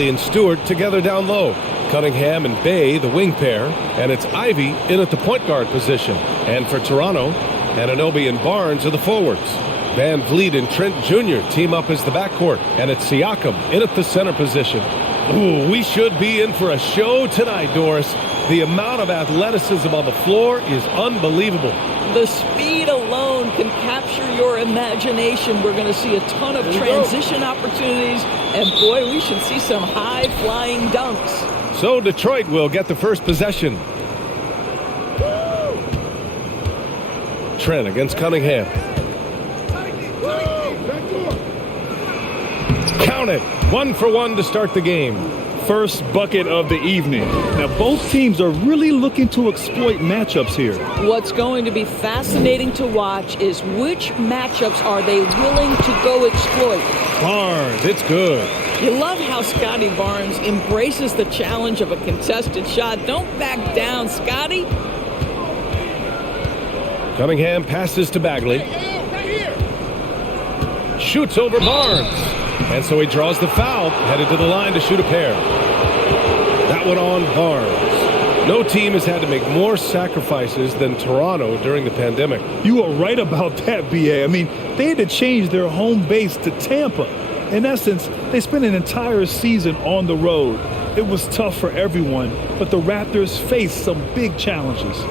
and Stewart together down low. Cunningham and Bay, the wing pair. And it's Ivy in at the point guard position. And for Toronto, Anunoby and Barnes are the forwards. Van Vliet and Trent Jr. team up as the backcourt. And it's Siakam in at the center position. Ooh, we should be in for a show tonight, Doris. The amount of athleticism on the floor is unbelievable. The speed alone can capture your imagination. We're going to see a ton of transition opportunities. And boy, we should see some high-flying dunks. So Detroit will get the first possession. Trent against Cunningham. Count it. 1 for 1 to start the game. First bucket of the evening. Now, both teams are really looking to exploit matchups here. What's going to be fascinating to watch is which matchups are they willing to go exploit. Barnes, it's good. You love how Scotty Barnes embraces the challenge of a contested shot. Don't back down, Scotty. Cunningham passes to Bagley. Shoots over Barnes. And so he draws the foul, headed to the line to shoot a pair. That one on Barnes. No team has had to make more sacrifices than Toronto during the pandemic. You are right about that, B.A. I mean, they had to change their home base to Tampa. In essence, they spent an entire season on the road. It was tough for everyone, but the Raptors faced some big challenges.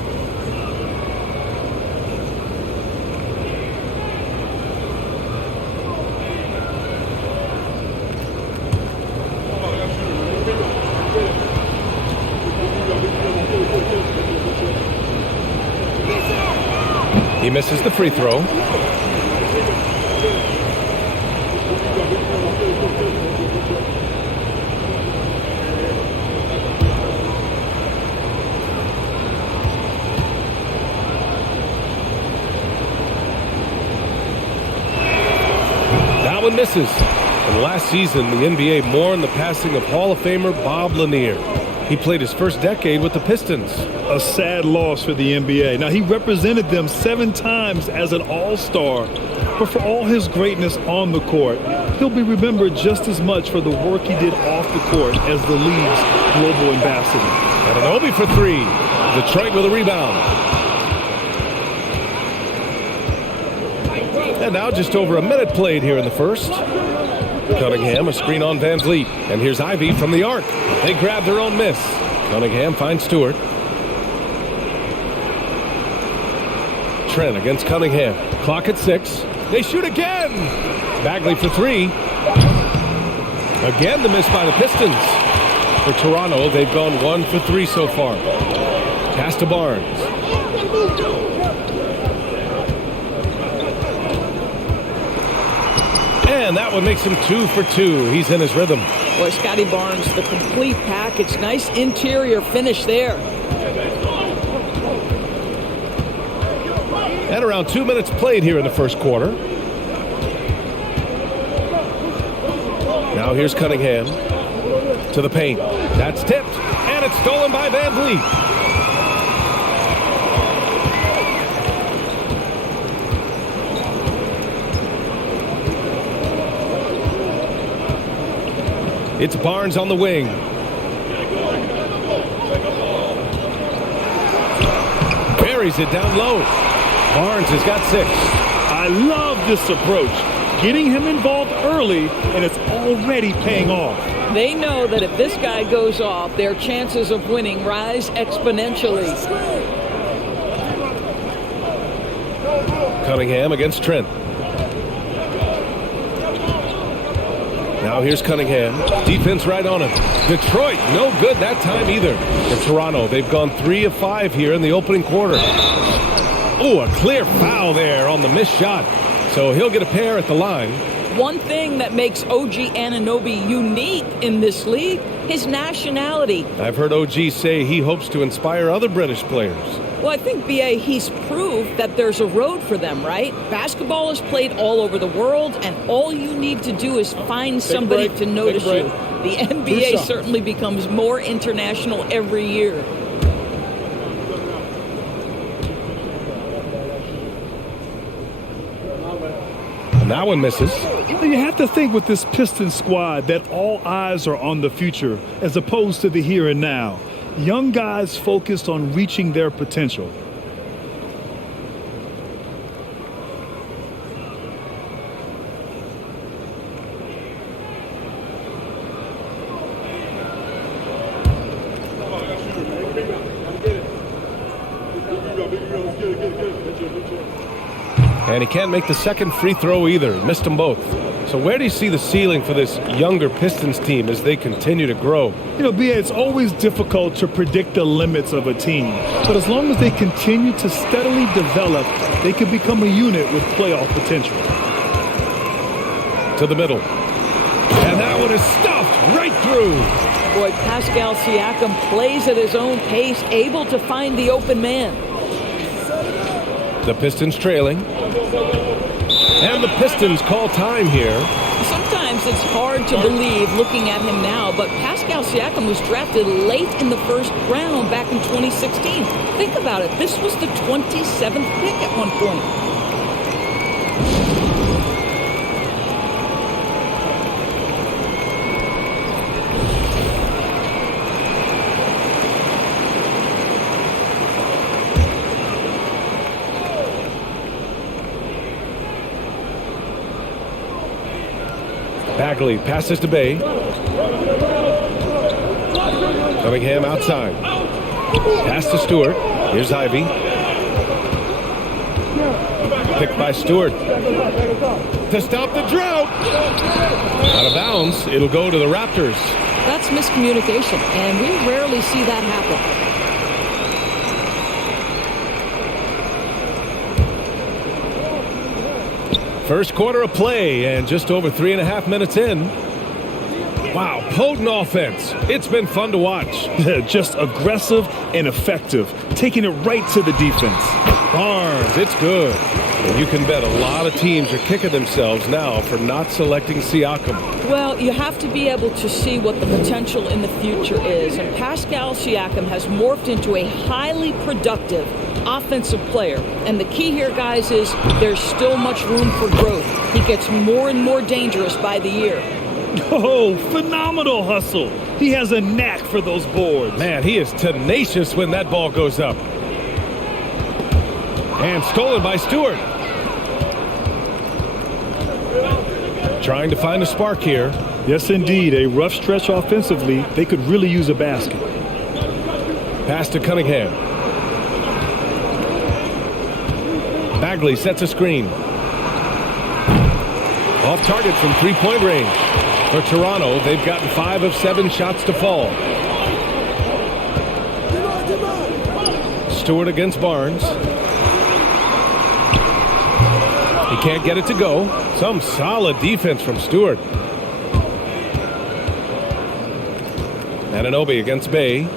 He misses the free throw. That one misses. And last season, the NBA mourned the passing of Hall of Famer Bob Lanier. He played his first decade with the Pistons. A sad loss for the NBA. Now, he represented them 7 times as an all-star. But for all his greatness on the court, he'll be remembered just as much for the work he did off the court as the league's global ambassador. Anunoby for 3. Detroit with a rebound. And now just over a minute played here in the first. Cunningham, a screen on Van Vliet. And here's Ivy from the arc. They grab their own miss. Cunningham finds Stewart. Trent against Cunningham. Clock at 6. They shoot again. Bagley for 3. Again the miss by the Pistons. For Toronto, they've gone 1 for 3 so far. Pass to Barnes. And that one makes him 2 for 2. He's in his rhythm. Boy, Scotty Barnes, the complete package. Nice interior finish there. And around 2 minutes played here in the first quarter. Now here's Cunningham to the paint. That's tipped. And it's stolen by Van Vliet. It's Barnes on the wing. Buries it down low. Barnes has got 6. I love this approach. Getting him involved early, and it's already paying off. They know that if this guy goes off, their chances of winning rise exponentially. Cunningham against Trent. Now here's Cunningham. Defense right on him. Detroit, no good that time either. For Toronto, they've gone 3 of 5 here in the opening quarter. Oh, a clear foul there on the missed shot. So he'll get a pair at the line. One thing that makes OG Anunoby unique in this league, his nationality. I've heard OG say he hopes to inspire other British players. Well, I think, B.A., he's proved that there's a road for them, right? Basketball is played all over the world, and all you need to do is find somebody to notice you. The NBA certainly becomes more international every year. And that one misses. You have to think with this Pistons squad that all eyes are on the future as opposed to the here and now. Young guys focused on reaching their potential. And he can't make the second free throw either. He missed them both. So where do you see the ceiling for this younger Pistons team as they continue to grow? You know, B.A., it's always difficult to predict the limits of a team. But as long as they continue to steadily develop, they can become a unit with playoff potential. To the middle. And that one is stuffed right through. Boy, Pascal Siakam plays at his own pace, able to find the open man. The Pistons trailing. And the Pistons call time here. Sometimes it's hard to believe looking at him now, but Pascal Siakam was drafted late in the first round back in 2016. Think about it. This was the 27th pick at one point. Bagley passes to Bay. Cunningham outside. Pass to Stewart. Here's Ivy. Picked by Stewart. To stop the drought. Out of bounds. It'll go to the Raptors. That's miscommunication, and we rarely see that happen. First quarter of play and just over 3.5 minutes in. Wow, potent offense. It's been fun to watch. Just aggressive and effective, taking it right to the defense. Barnes, it's good. And you can bet a lot of teams are kicking themselves now for not selecting Siakam. Well, you have to be able to see what the potential in the future is. And Pascal Siakam has morphed into a highly productive offensive player. And the key here, guys, is there's still much room for growth. He gets more and more dangerous by the year. Oh, phenomenal hustle. He has a knack for those boards. Man, he is tenacious when that ball goes up. And stolen by Stewart. Trying to find a spark here. Yes, indeed. A rough stretch offensively. They could really use a basket. Pass to Cunningham. Bagley sets a screen. Off target from three-point range. For Toronto, they've gotten 5 of 7 shots to fall. Stewart against Barnes. He can't get it to go. Some solid defense from Stewart. Anunoby against Bay.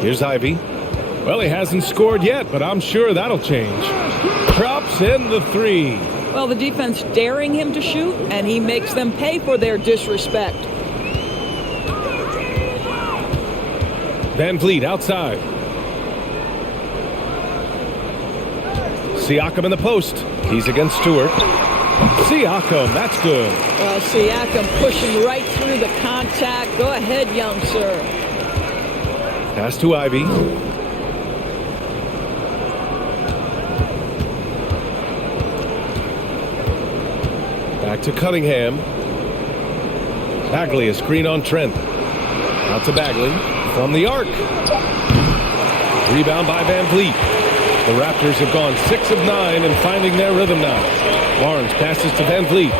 Here's Ivy. Well, he hasn't scored yet, but I'm sure that'll change. Drops in the 3. Well, the defense daring him to shoot, and he makes them pay for their disrespect. Van Vliet outside. Siakam in the post. He's against Stewart. Siakam, that's good. Siakam pushing right through the contact. Go ahead, young sir. Pass to Ivy. Back to Cunningham. Bagley, a screen on Trent. Out to Bagley. From the arc. Rebound by Van Vliet. The Raptors have gone 6 of 9 and finding their rhythm now. Barnes passes to Van Vliet.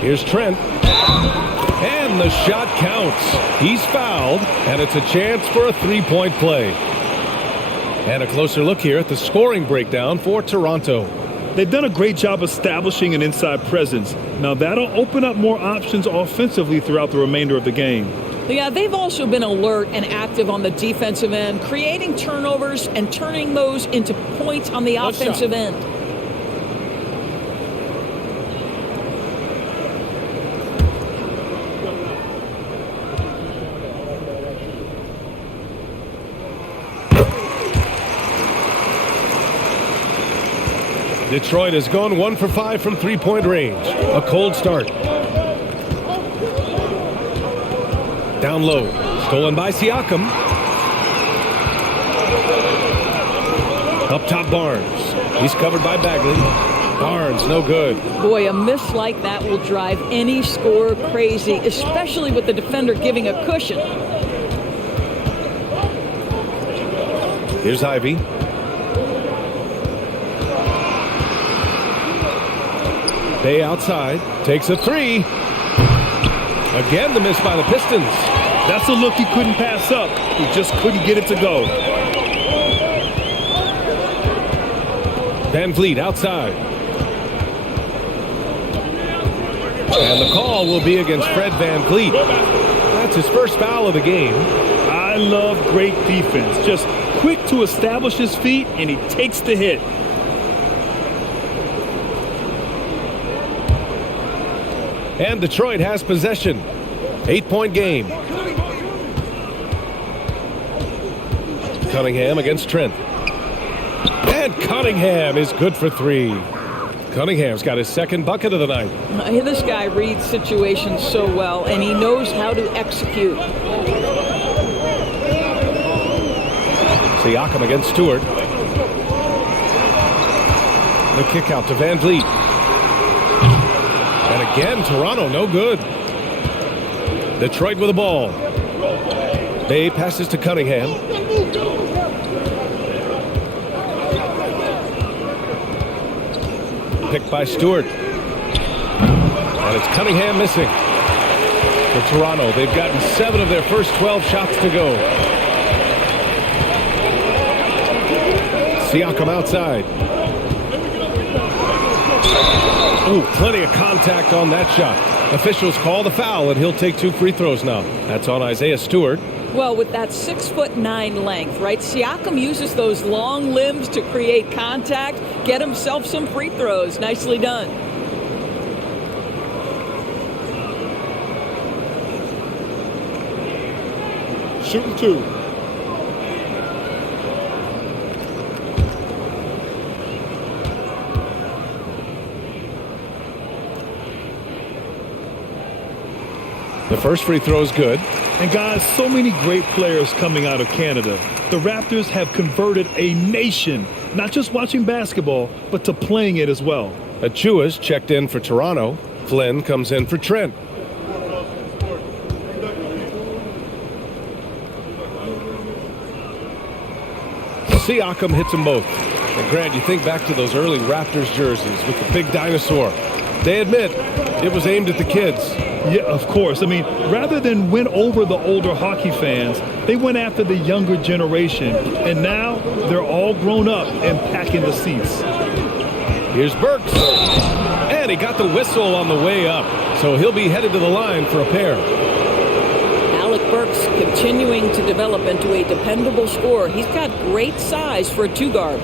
Here's Trent. And the shot counts. He's fouled, and it's a chance for a three-point play. And a closer look here at the scoring breakdown for Toronto. They've done a great job establishing an inside presence. Now that'll open up more options offensively throughout the remainder of the game. Yeah, they've also been alert and active on the defensive end, creating turnovers and turning those into points on the offensive end. Detroit has gone 1 for 5 from three-point range. A cold start. Down low. Stolen by Siakam. Up top, Barnes. He's covered by Bagley. Barnes, no good. Boy, a miss like that will drive any scorer crazy, especially with the defender giving a cushion. Here's Ivy. Bay outside. Takes a three. Again, the miss by the Pistons. That's a look he couldn't pass up. He just couldn't get it to go. Van Vliet outside. And the call will be against Fred Van Vliet. That's his first foul of the game. I love great defense. Just quick to establish his feet, and he takes the hit. And Detroit has possession. 8-point game. Cunningham against Trent. And Cunningham is good for three. Cunningham's got his second bucket of the night. This guy reads situations so well, and he knows how to execute. Siakam against Stewart. The kick out to Van Vliet. And again, Toronto, no good. Detroit with the ball. Bay passes to Cunningham. Picked by Stewart. And it's Cunningham missing. For Toronto, they've gotten 7 of their first 12 shots to go. Siakam outside. Ooh, plenty of contact on that shot. Officials call the foul, and he'll take 2 free throws now. That's on Isaiah Stewart. Well, with that 6'9" length, right? Siakam uses those long limbs to create contact, get himself some free throws. Nicely done. Shooting 2. The first free throw is good. And guys, so many great players coming out of Canada. The Raptors have converted a nation, not just watching basketball, but to playing it as well. Achua's checked in for Toronto. Flynn comes in for Trent. Siakam hits them both. And Grant, you think back to those early Raptors jerseys with the big dinosaur. They admit it was aimed at the kids. Yeah, of course. I mean, rather than win over the older hockey fans, they went after the younger generation. And now they're all grown up and packing the seats. Here's Burks. And he got the whistle on the way up. So he'll be headed to the line for a pair. Alec Burks continuing to develop into a dependable scorer. He's got great size for a 2-guard.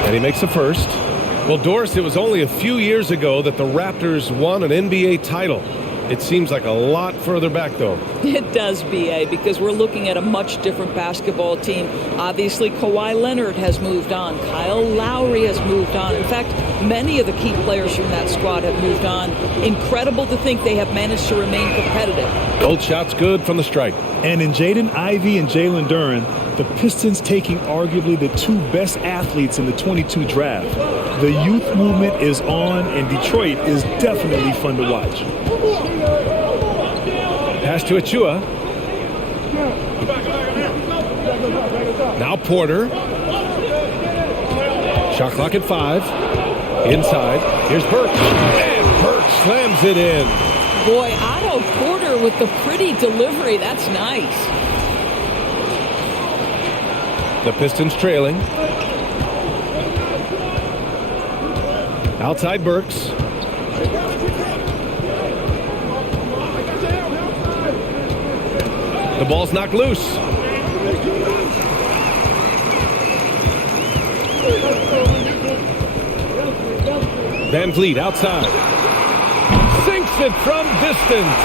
And he makes the first. Well, Doris, it was only a few years ago that the Raptors won an NBA title. It seems like a lot further back, though. It does, B.A., because we're looking at a much different basketball team. Obviously, Kawhi Leonard has moved on. Kyle Lowry has moved on. In fact, many of the key players from that squad have moved on. Incredible to think they have managed to remain competitive. Both shots good from the stripe. And in Jaden Ivey and Jalen Duren, the Pistons taking arguably the 2 best athletes in the 22 draft. The youth movement is on, and Detroit is definitely fun to watch. Pass to Achua. Now Porter. Shot clock at 5. Inside. Here's Burks. And Burks slams it in. Boy, Otto Porter with the pretty delivery. That's nice. The Pistons trailing. Outside Burks. The ball's knocked loose. Van Vliet outside. Sinks it from distance.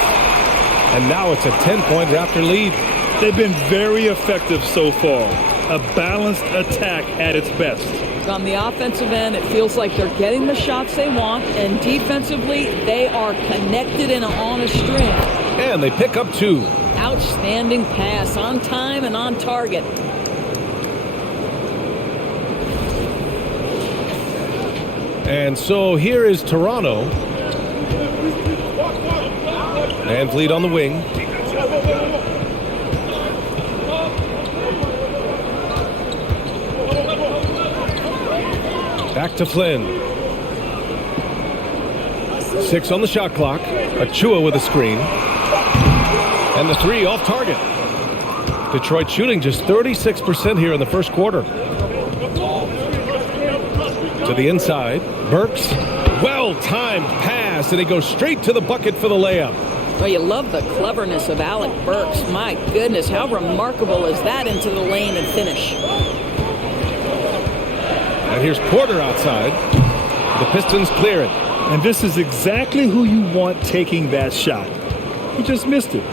And now it's a 10-point Raptor lead. They've been very effective so far. A balanced attack at its best. On the offensive end, it feels like they're getting the shots they want, and defensively, they are connected and on a string. And they pick up 2. Outstanding pass, on time and on target. And so here is Toronto. Van Vliet on the wing. Back to Flynn. 6 on the shot clock. Achua with a screen. And the 3 off target. Detroit shooting just 36% here in the first quarter. To the inside. Burks. Well-timed pass, and he goes straight to the bucket for the layup. Well, you love the cleverness of Alec Burks. My goodness, how remarkable is that into the lane and finish? And here's Porter outside. The Pistons clear it. And this is exactly who you want taking that shot. He just missed it.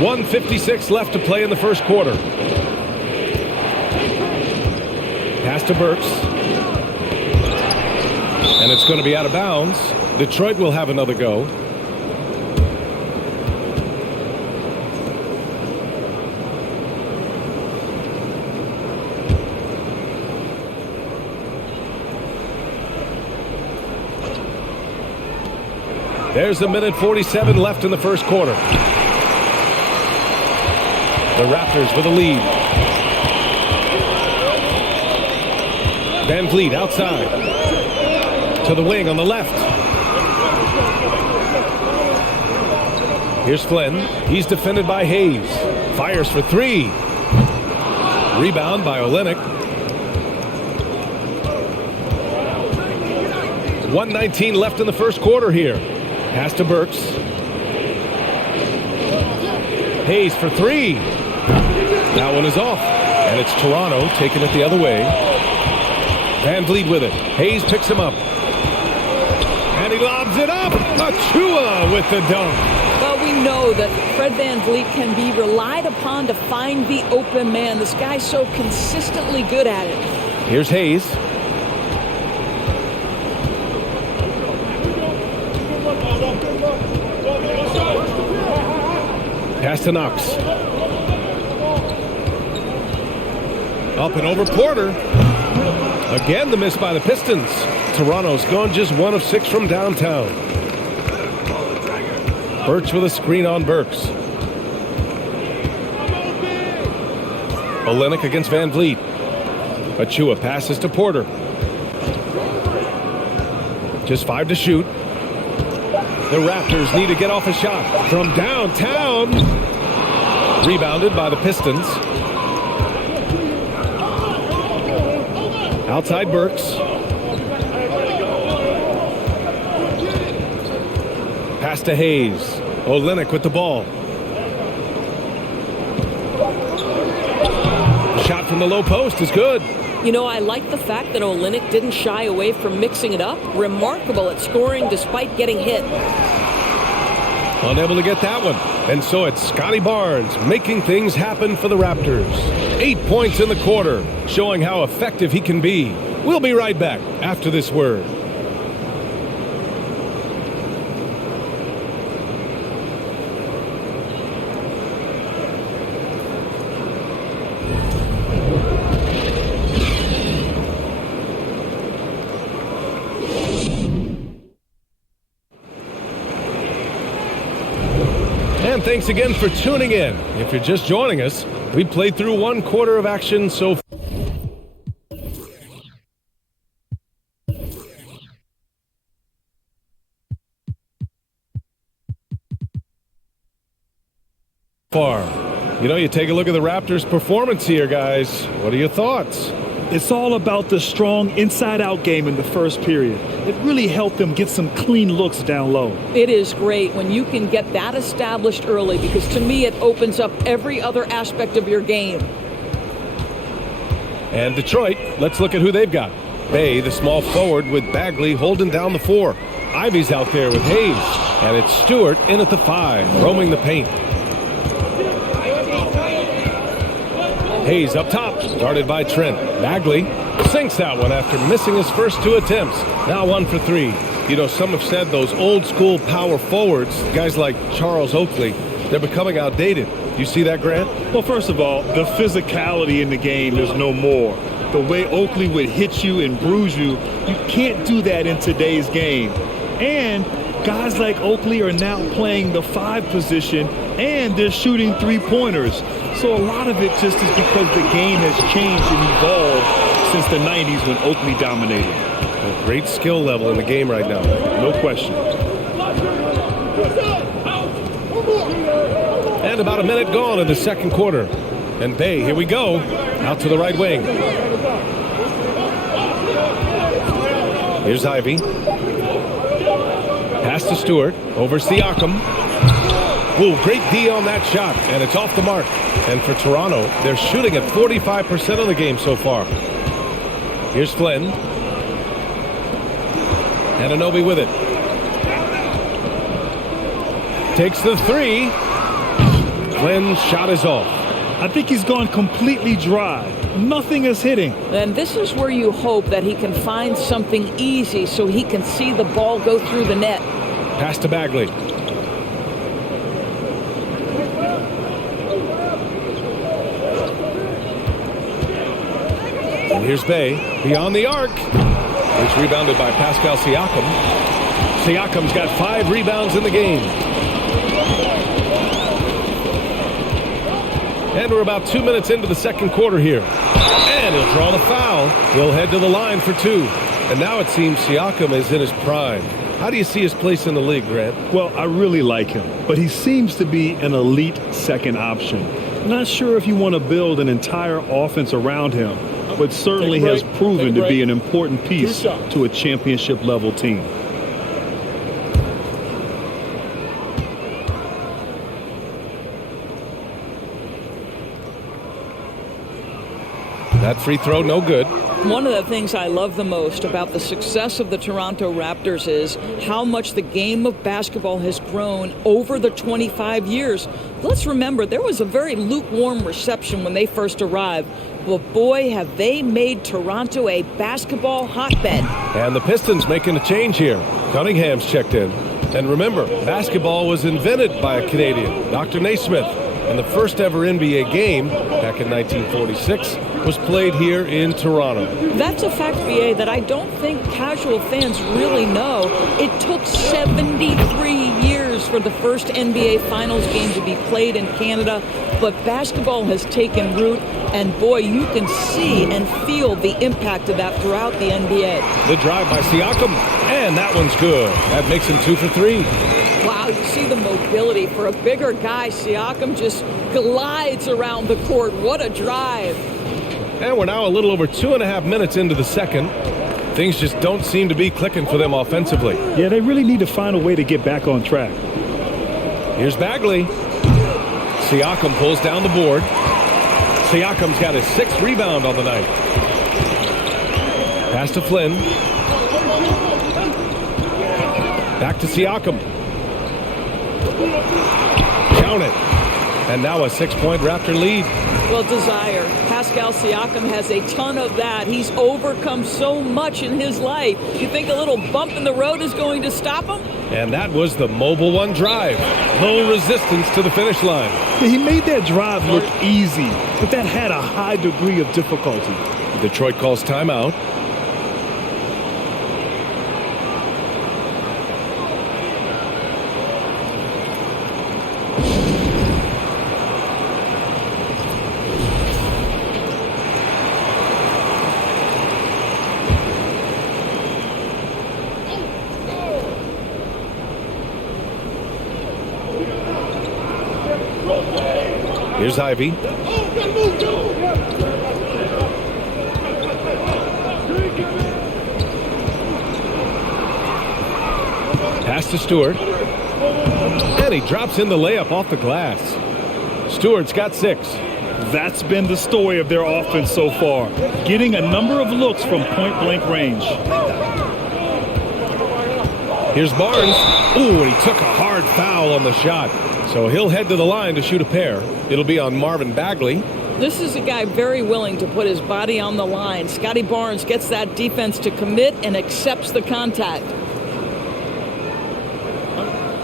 1:56 left to play in the first quarter. Pass to Burks. And it's going to be out of bounds. Detroit will have another go. There's 1:47 left in the first quarter. The Raptors with a lead. Van Vliet outside. To the wing on the left. Here's Flynn. He's defended by Hayes. Fires for 3. Rebound by Olynyk. 1:19 left in the first quarter here. Pass to Burks. Hayes for 3. That one is off. And it's Toronto taking it the other way. Van Vliet with it. Hayes picks him up. And he lobs it up. Achua with the dunk. Well, we know that Fred Van Vliet can be relied upon to find the open man. This guy's so consistently good at it. Here's Hayes. Pass to Knox. Up and over Porter. Again, the miss by the Pistons. Toronto's gone just 1 of 6 from downtown. Birch with a screen on Burks. Olynyk against Van Vliet. Achua passes to Porter. Just 5 to shoot. The Raptors need to get off a shot from downtown. Rebounded by the Pistons. Outside Burks. Pass to Hayes. Olynyk with the ball. The shot from the low post is good. You know, I like the fact that Olynyk didn't shy away from mixing it up. Remarkable at scoring despite getting hit. Unable to get that one. And so it's Scotty Barnes making things happen for the Raptors. 8 points in the quarter, showing how effective he can be. We'll be right back after this word. And thanks again for tuning in. If you're just joining us, we played through 1 quarter of action so far. You know, you take a look at the Raptors' performance here, guys. What are your thoughts? It's all about the strong inside-out game in the first period. It really helped them get some clean looks down low. It is great when you can get that established early because to me it opens up every other aspect of your game. And Detroit, let's look at who they've got. Bay, the small forward, with Bagley holding down the 4. Ivy's out there with Hayes. And it's Stewart in at the 5, roaming the paint. Hayes up top, started by Trent. Bagley sinks that one after missing his first 2 attempts. Now 1 for 3. You know, some have said those old school power forwards, guys like Charles Oakley, they're becoming outdated. You see that, Grant? Well, first of all, the physicality in the game is no more. The way Oakley would hit you and bruise you, you can't do that in today's game. And guys like Oakley are now playing the 5 position, and they're shooting 3-pointers. So a lot of it just is because the game has changed and evolved since the 90s when Oakley dominated. A great skill level in the game right now. No question. And about a minute gone in the second quarter. And Bay, here we go, out to the right wing. Here's Ivy. Pass to Stewart, over Siakam. Ooh, great D on that shot, and it's off the mark. And for Toronto, they're shooting at 45% of the game so far. Here's Flynn. Anunoby with it. Takes the 3. Flynn's shot is off. I think he's gone completely dry. Nothing is hitting. And this is where you hope that he can find something easy so he can see the ball go through the net. Pass to Bagley. And here's Bay beyond the arc. It's rebounded by Pascal Siakam. Siakam's got 5 rebounds in the game. And we're about 2 minutes into the second quarter here. And he'll draw the foul. He'll head to the line for 2. And now it seems Siakam is in his prime. How do you see his place in the league, Grant? Well, I really like him, but he seems to be an elite second option. Not sure if you want to build an entire offense around him, but certainly has proven to be an important piece to a championship-level team. That free throw, no good. One of the things I love the most about the success of the Toronto Raptors is how much the game of basketball has grown over the 25 years. Let's remember, there was a very lukewarm reception when they first arrived. But boy, have they made Toronto a basketball hotbed. And the Pistons making a change here. Cunningham's checked in. And remember, basketball was invented by a Canadian, Dr. Naismith. And the first ever NBA game, back in 1946, was played here in Toronto. That's a fact, BA, that I don't think casual fans really know. It took 73 years for the first NBA Finals game to be played in Canada, but basketball has taken root, and boy, you can see and feel the impact of that throughout the NBA. The drive by Siakam, and that one's good. That makes him 2 for 3. Wow, you see the mobility. For a bigger guy, Siakam just glides around the court. What a drive. And we're now a little over 2.5 minutes into the second. Things just don't seem to be clicking for them offensively. Yeah, they really need to find a way to get back on track. Here's Bagley. Siakam pulls down the board. Siakam's got his 6th rebound on the night. Pass to Flynn. Back to Siakam. Count it. And now a 6-point Raptor lead. Well, desire. Pascal Siakam has a ton of that. He's overcome so much in his life. You think a little bump in the road is going to stop him? And that was the Mobile One drive. Low resistance to the finish line. Yeah, he made that drive look easy, but that had a high degree of difficulty. Detroit calls timeout. Here's Ivy. Pass to Stewart. And he drops in the layup off the glass. Stewart's got 6. That's been the story of their offense so far, getting a number of looks from point-blank range. Here's Barnes. Ooh, and he took a hard foul on the shot. So he'll head to the line to shoot a pair. It'll be on Marvin Bagley. This is a guy very willing to put his body on the line. Scotty Barnes gets that defense to commit and accepts the contact.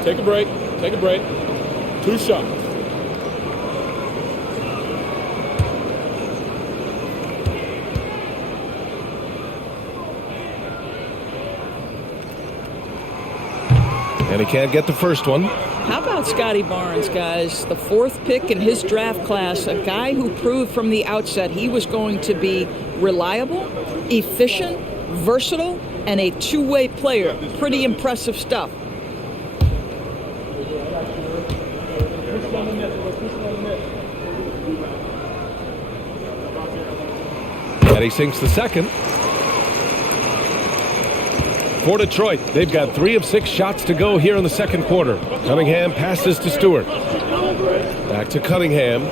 Take a break. Take a break. 2 shots. And he can't get the first one. How about Scotty Barnes, guys? The 4th pick in his draft class, a guy who proved from the outset he was going to be reliable, efficient, versatile, and a two-way player. Pretty impressive stuff. And he sinks the second. For Detroit, they've got 3 of 6 shots to go here in the second quarter. Cunningham passes to Stewart. Back to Cunningham.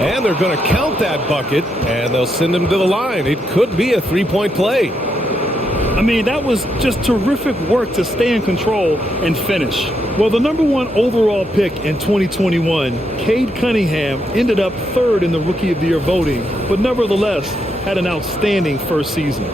And they're going to count that bucket, and they'll send him to the line. It could be a 3-point play. I mean, that was just terrific work to stay in control and finish. Well, the #1 overall pick in 2021, Cade Cunningham, ended up 3rd in the Rookie of the Year voting, but nevertheless had an outstanding first season.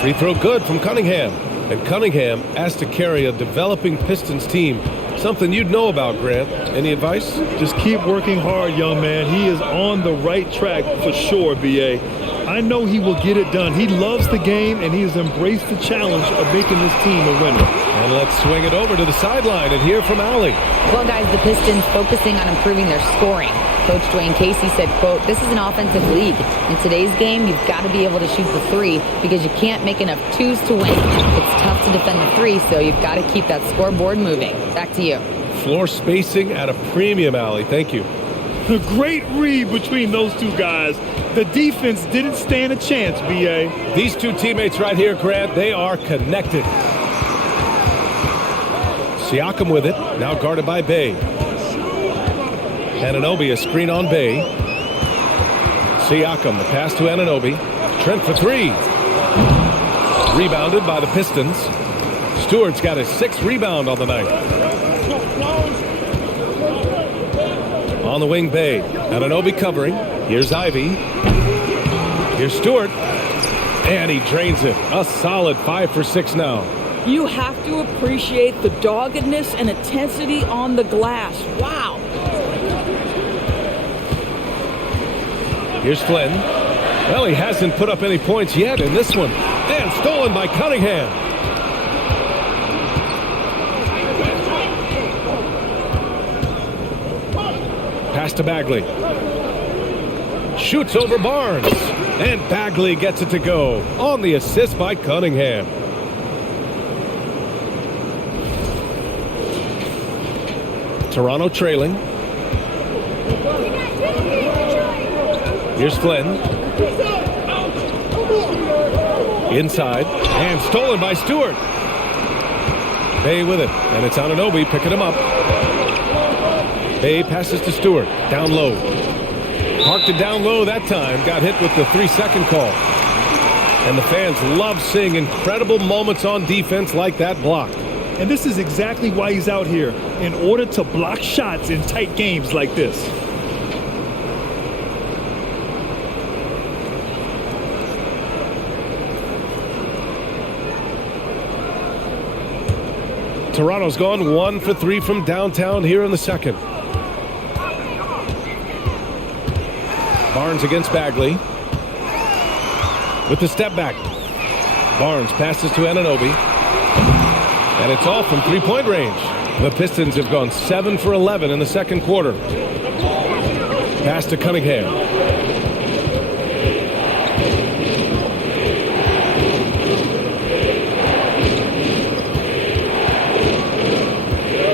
Free throw good from Cunningham. And Cunningham asked to carry a developing Pistons team. Something you'd know about, Grant. Any advice? Just keep working hard, young man. He is on the right track for sure, B.A. I know he will get it done. He loves the game, and he has embraced the challenge of making this team a winner. And let's swing it over to the sideline and hear from Allie. Well, guys, the Pistons focusing on improving their scoring. Coach Dwayne Casey said, quote, "This is an offensive league. In today's game, you've got to be able to shoot the 3 because you can't make enough 2s to win. It's tough to defend the 3, so you've got to keep that scoreboard moving." Back to you. Floor spacing at a premium, Allie. Thank you. A great read between those two guys. The defense didn't stand a chance, B.A. These two teammates right here, Grant, they are connected. Siakam with it, now guarded by Bay. Anunoby, a screen on Bay. Siakam, the pass to Anunoby. Trent for 3. Rebounded by the Pistons. Stewart's got his 6th rebound on the night. On the wing, Bay. Anunoby covering. Here's Ivy. Here's Stewart. And he drains it. A solid 5 for 6 now. You have to appreciate the doggedness and intensity on the glass. Wow. Here's Flynn. Well, he hasn't put up any points yet in this one. And stolen by Cunningham. Pass to Bagley. Shoots over Barnes. And Bagley gets it to go on the assist by Cunningham. Toronto trailing. Here's Flynn. Inside. And stolen by Stewart. Bay with it. And it's Anunoby picking him up. Bay passes to Stewart. Down low. Parked it down low that time. Got hit with the 3-second call. And the fans love seeing incredible moments on defense like that block. And this is exactly why he's out here, in order to block shots in tight games like this. Toronto's gone 1 for 3 from downtown here in the second. Barnes against Bagley. With the step back. Barnes passes to Anunoby. And it's off from 3-point range. The Pistons have gone 7 for 11 in the second quarter. Pass to Cunningham.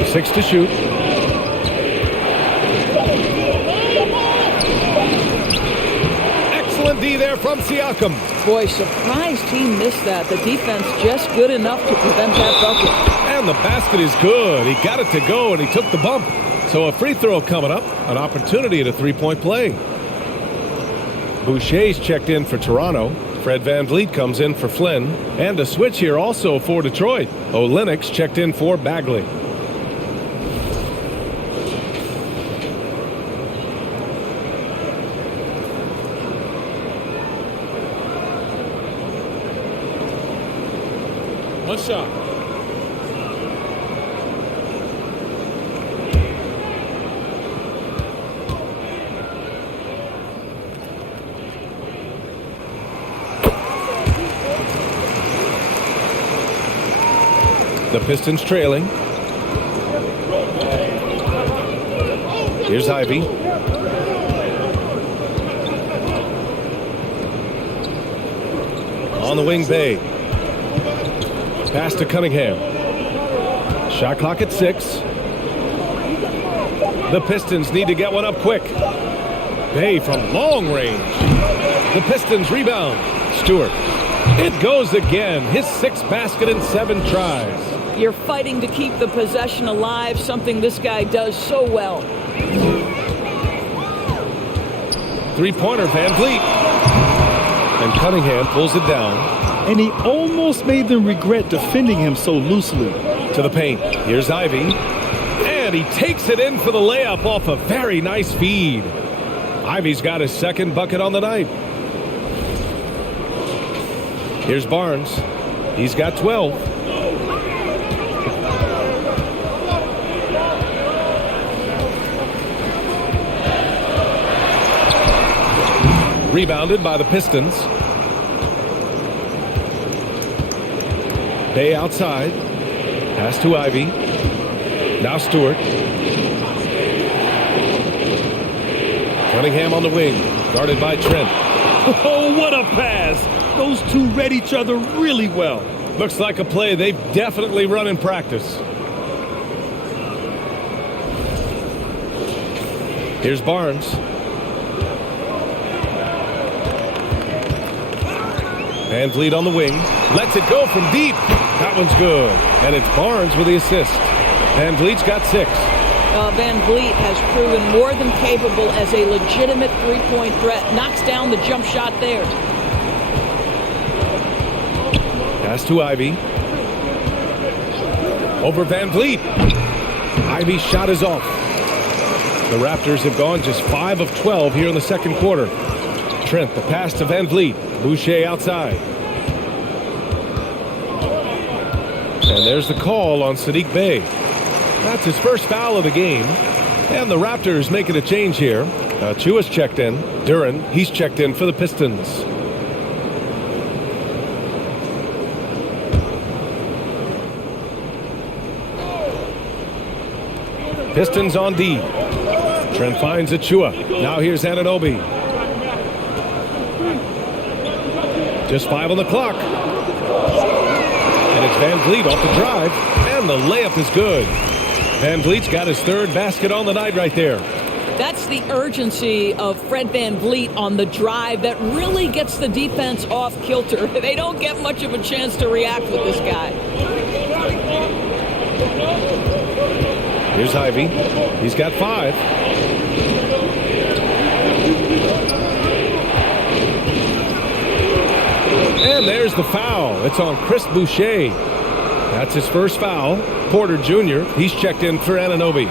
Six to shoot. Excellent D there from Siakam. Boy, surprised he missed that. The defense just good enough to prevent that bucket. And the basket is good. He got it to go, and he took the bump. So a free throw coming up, an opportunity at a three-point play. Boucher's checked in for Toronto. Fred VanVleet comes in for Flynn. And a switch here also for Detroit. Olenek's checked in for Bagley. One shot. The Pistons trailing. Here's Ivy. On the wing, Bay. Pass to Cunningham. Shot clock at 6. The Pistons need to get one up quick. Bay from long range. The Pistons rebound. Stewart. It goes again. His 6th basket in 7 tries. You're fighting to keep the possession alive, something this guy does so well. Three-pointer, VanVleet. And Cunningham pulls it down. And he almost made them regret defending him so loosely. To the paint. Here's Ivy. And he takes it in for the layup off a very nice feed. Ivy's got his 2nd bucket on the night. Here's Barnes. He's got 12. Rebounded by the Pistons. Bay outside. Pass to Ivy. Now Stewart. Cunningham on the wing. Guarded by Trent. Oh, what a pass! Those two read each other really well. Looks like a play they've definitely run in practice. Here's Barnes. VanVleet on the wing. Lets it go from deep. That one's good. And it's Barnes with the assist. VanVleet's got 6. VanVleet has proven more than capable as a legitimate three-point threat. Knocks down the jump shot there. Pass to Ivy. Over VanVleet. Ivy's shot is off. The Raptors have gone just 5 of 12 here in the second quarter. Trent, the pass to VanVleet. Boucher outside. And there's the call on Saddiq Bey. That's his first foul of the game. And the Raptors making a change here. Chua's checked in. Duran, he's checked in for the Pistons. Pistons on D. Trent finds Achua. Now here's Anunoby. Just 5 on the clock. And it's VanVleet off the drive. And the layup is good. VanVleet's got his 3rd basket on the night right there. That's the urgency of Fred VanVleet on the drive that really gets the defense off kilter. They don't get much of a chance to react with this guy. Here's Ivy. He's got 5. And there's the foul. It's on Chris Boucher. That's his first foul. Porter Jr., he's checked in for Anunoby.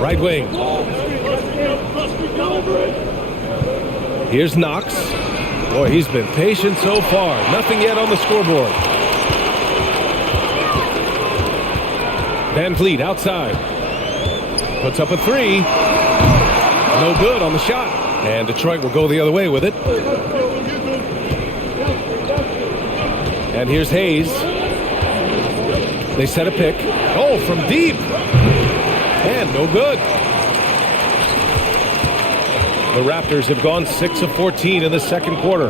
Right wing. Here's Knox. Boy, he's been patient so far. Nothing yet on the scoreboard. Van Vliet outside. Puts up a three. No good on the shot. And Detroit will go the other way with it. And here's Hayes. They set a pick. Oh, from deep. And no good. The Raptors have gone 6 of 14 in the second quarter.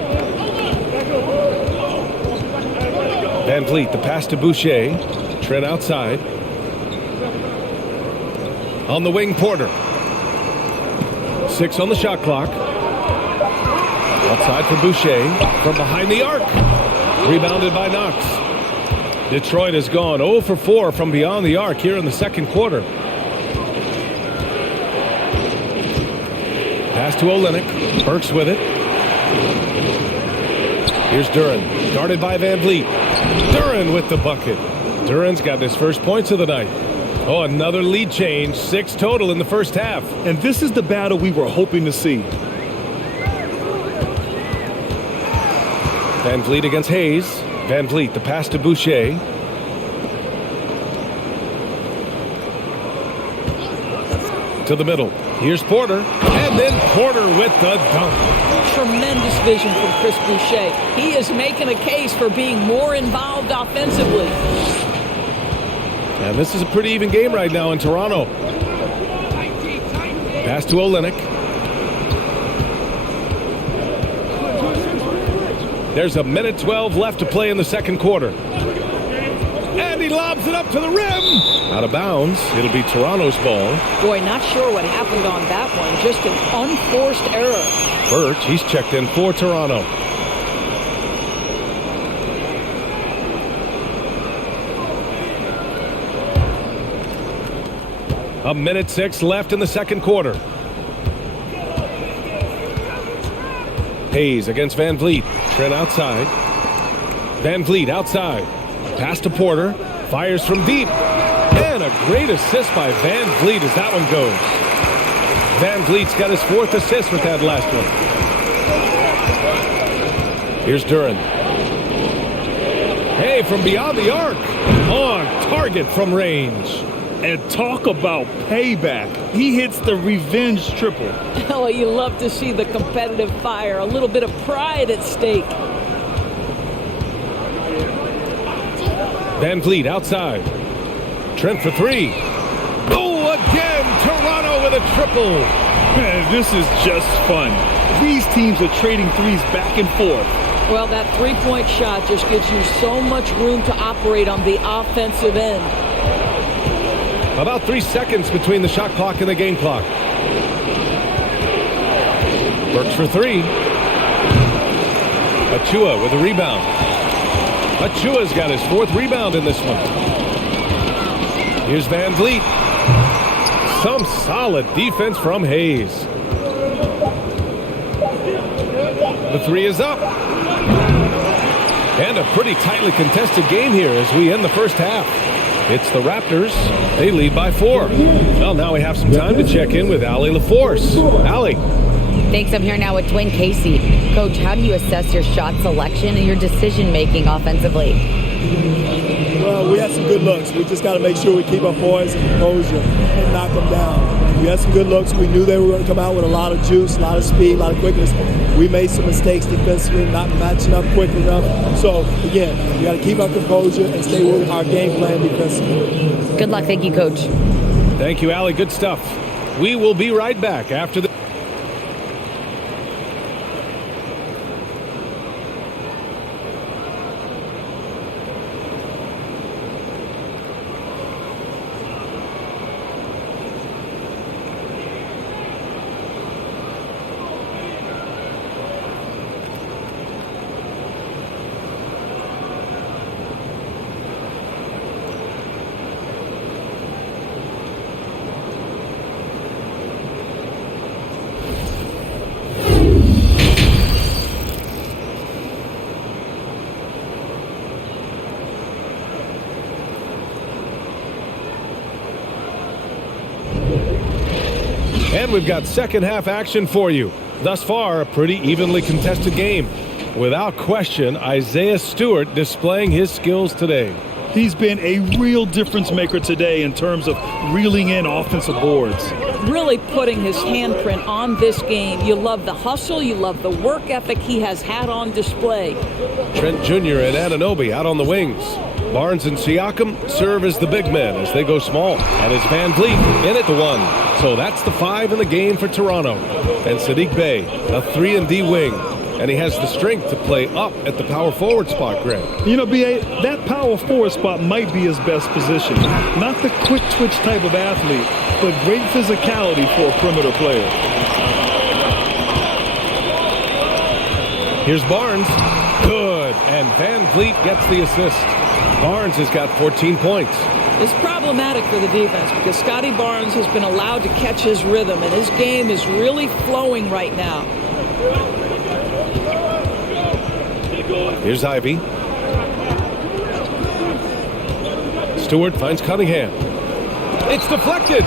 Van Vliet, the pass to Boucher. Trent outside. On the wing, Porter. 6 on the shot clock. Outside for Boucher. From behind the arc. Rebounded by Knox. Detroit has gone 0 for 4 from beyond the arc here in the second quarter. Pass to Olynyk. Burks with it. Here's Duren. Guarded by Van Vliet. Duren with the bucket. Duren's got his first points of the night. Oh, another lead change. 6 total in the first half. And this is the battle we were hoping to see. Van Vliet against Hayes. Van Vliet, the pass to Boucher. To the middle. Here's Porter. And then Porter with the dunk. Tremendous vision from Chris Boucher. He is making a case for being more involved offensively. And this is a pretty even game right now in Toronto. Pass to Olynyk. There's a minute 12 left to play in the second quarter. And he lobs it up to the rim. Out of bounds. It'll be Toronto's ball. Boy, not sure what happened on that one. Just an unforced error. Birch, he's checked in for Toronto. A minute 6 left in the second quarter. Hayes against Van Vliet. Trent outside. Van Vliet outside. Pass to Porter. Fires from deep. And a great assist by Van Vliet as that one goes. Van Vliet's got his 4th assist with that last one. Here's Duren. Hey, from beyond the arc. On target from range. And talk about payback. He hits the revenge triple. Oh, you love to see the competitive fire. A little bit of pride at stake. Van Vliet outside. Trent for 3. Oh, again, Toronto with a triple. Man, this is just fun. These teams are trading threes back and forth. Well, that three-point shot just gives you so much room to operate on the offensive end. About 3 seconds between the shot clock and the game clock. Works for 3. Achua with a rebound. Achua's got his 4th rebound in this one. Here's Van Vliet. Some solid defense from Hayes. The 3 is up. And a pretty tightly contested game here as we end the first half. It's the Raptors. They lead by 4. Well, now we have some time to check in with Allie LaForce. Allie. Thanks. I'm here now with Dwayne Casey. Coach, how do you assess your shot selection and your decision-making offensively? Well, we had some good looks. We just got to make sure we keep our poise and composure and knock them down. We had some good looks. We knew they were going to come out with a lot of juice, a lot of speed, a lot of quickness. We made some mistakes defensively, not matching up quick enough. So, again, we got to keep our composure and stay with our game plan defensively. Good luck. Thank you, Coach. Thank you, Allie. Good stuff. We will be right back after the... And we've got second half action for you. Thus far, a pretty evenly contested game. Without question, Isaiah Stewart displaying his skills today. He's been a real difference maker today in terms of reeling in offensive boards. Really putting his handprint on this game. You love the hustle. You love the work ethic he has had on display. Trent Jr. and Anunoby out on the wings. Barnes and Siakam serve as the big men as they go small. And it's Van Vliet in at the 1. So that's the 5 in the game for Toronto. And Saddiq Bey, a 3-and-D wing. And he has the strength to play up at the power forward spot, Greg. You know, B.A., that power forward spot might be his best position. Not the quick twitch type of athlete, but great physicality for a perimeter player. Here's Barnes. Good. And Van Vliet gets the assist. Barnes has got 14 points. It's problematic for the defense because Scotty Barnes has been allowed to catch his rhythm, and his game is really flowing right now. Here's Ivy. Stewart finds Cunningham. It's deflected.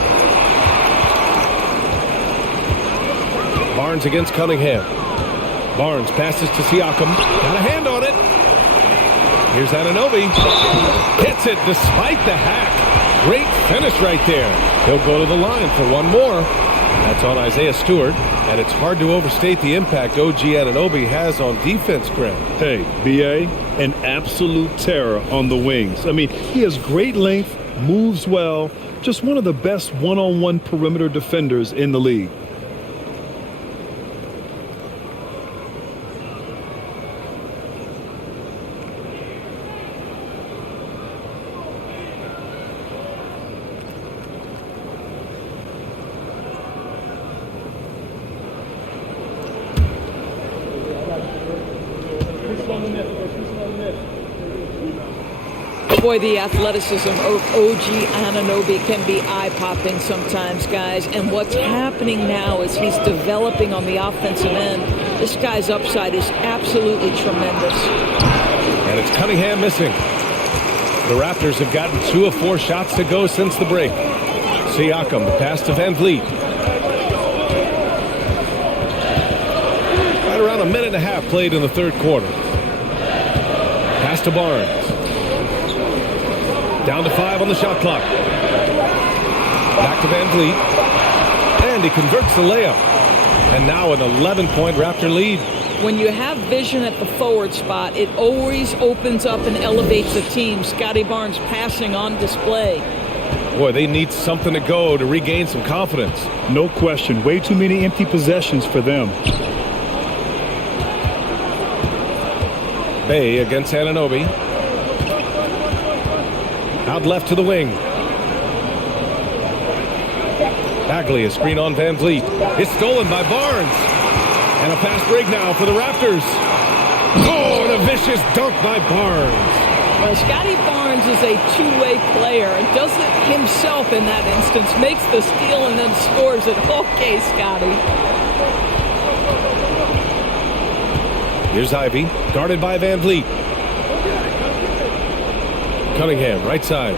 Barnes against Cunningham. Barnes passes to Siakam. Got a hand on it. Here's Anunoby. Hits it despite the hack. Great finish right there. He'll go to the line for one more. That's on Isaiah Stewart. And it's hard to overstate the impact OG Anunoby has on defense, Greg. Hey, B.A., an absolute terror on the wings. I mean, he has great length, moves well, just one of the best one-on-one perimeter defenders in the league. Boy, the athleticism of OG Anunoby can be eye-popping sometimes, guys. And what's happening now is he's developing on the offensive end. This guy's upside is absolutely tremendous. And it's Cunningham missing. The Raptors have gotten 2 of 4 shots to go since the break. Siakam, the pass to Van Vliet. Right around a minute and a half played in the third quarter. Pass to Barnes. Down to 5 on the shot clock. Back to Van Vliet. And he converts the layup. And now an 11-point Raptor lead. When you have vision at the forward spot, it always opens up and elevates the team. Scotty Barnes passing on display. Boy, they need something to go to regain some confidence. No question. Way too many empty possessions for them. Bey against Anunoby. Out left to the wing. Bagley, a screen on Van Vliet. It's stolen by Barnes. And a fast break now for the Raptors. Oh, and a vicious dunk by Barnes. Well, Scotty Barnes is a two-way player and does it himself in that instance. Makes the steal and then scores it. Okay, Scotty. Here's Ivy, guarded by Van Vliet. Cunningham, right side.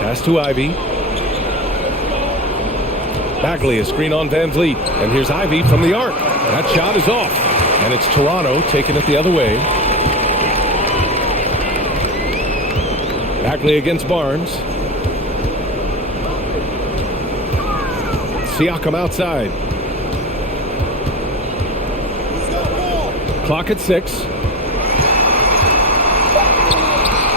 Pass to Ivy. Bagley, a screen on Van Vliet. And here's Ivy from the arc. That shot is off. And it's Toronto taking it the other way. Bagley against Barnes. Siakam outside. Clock at 6.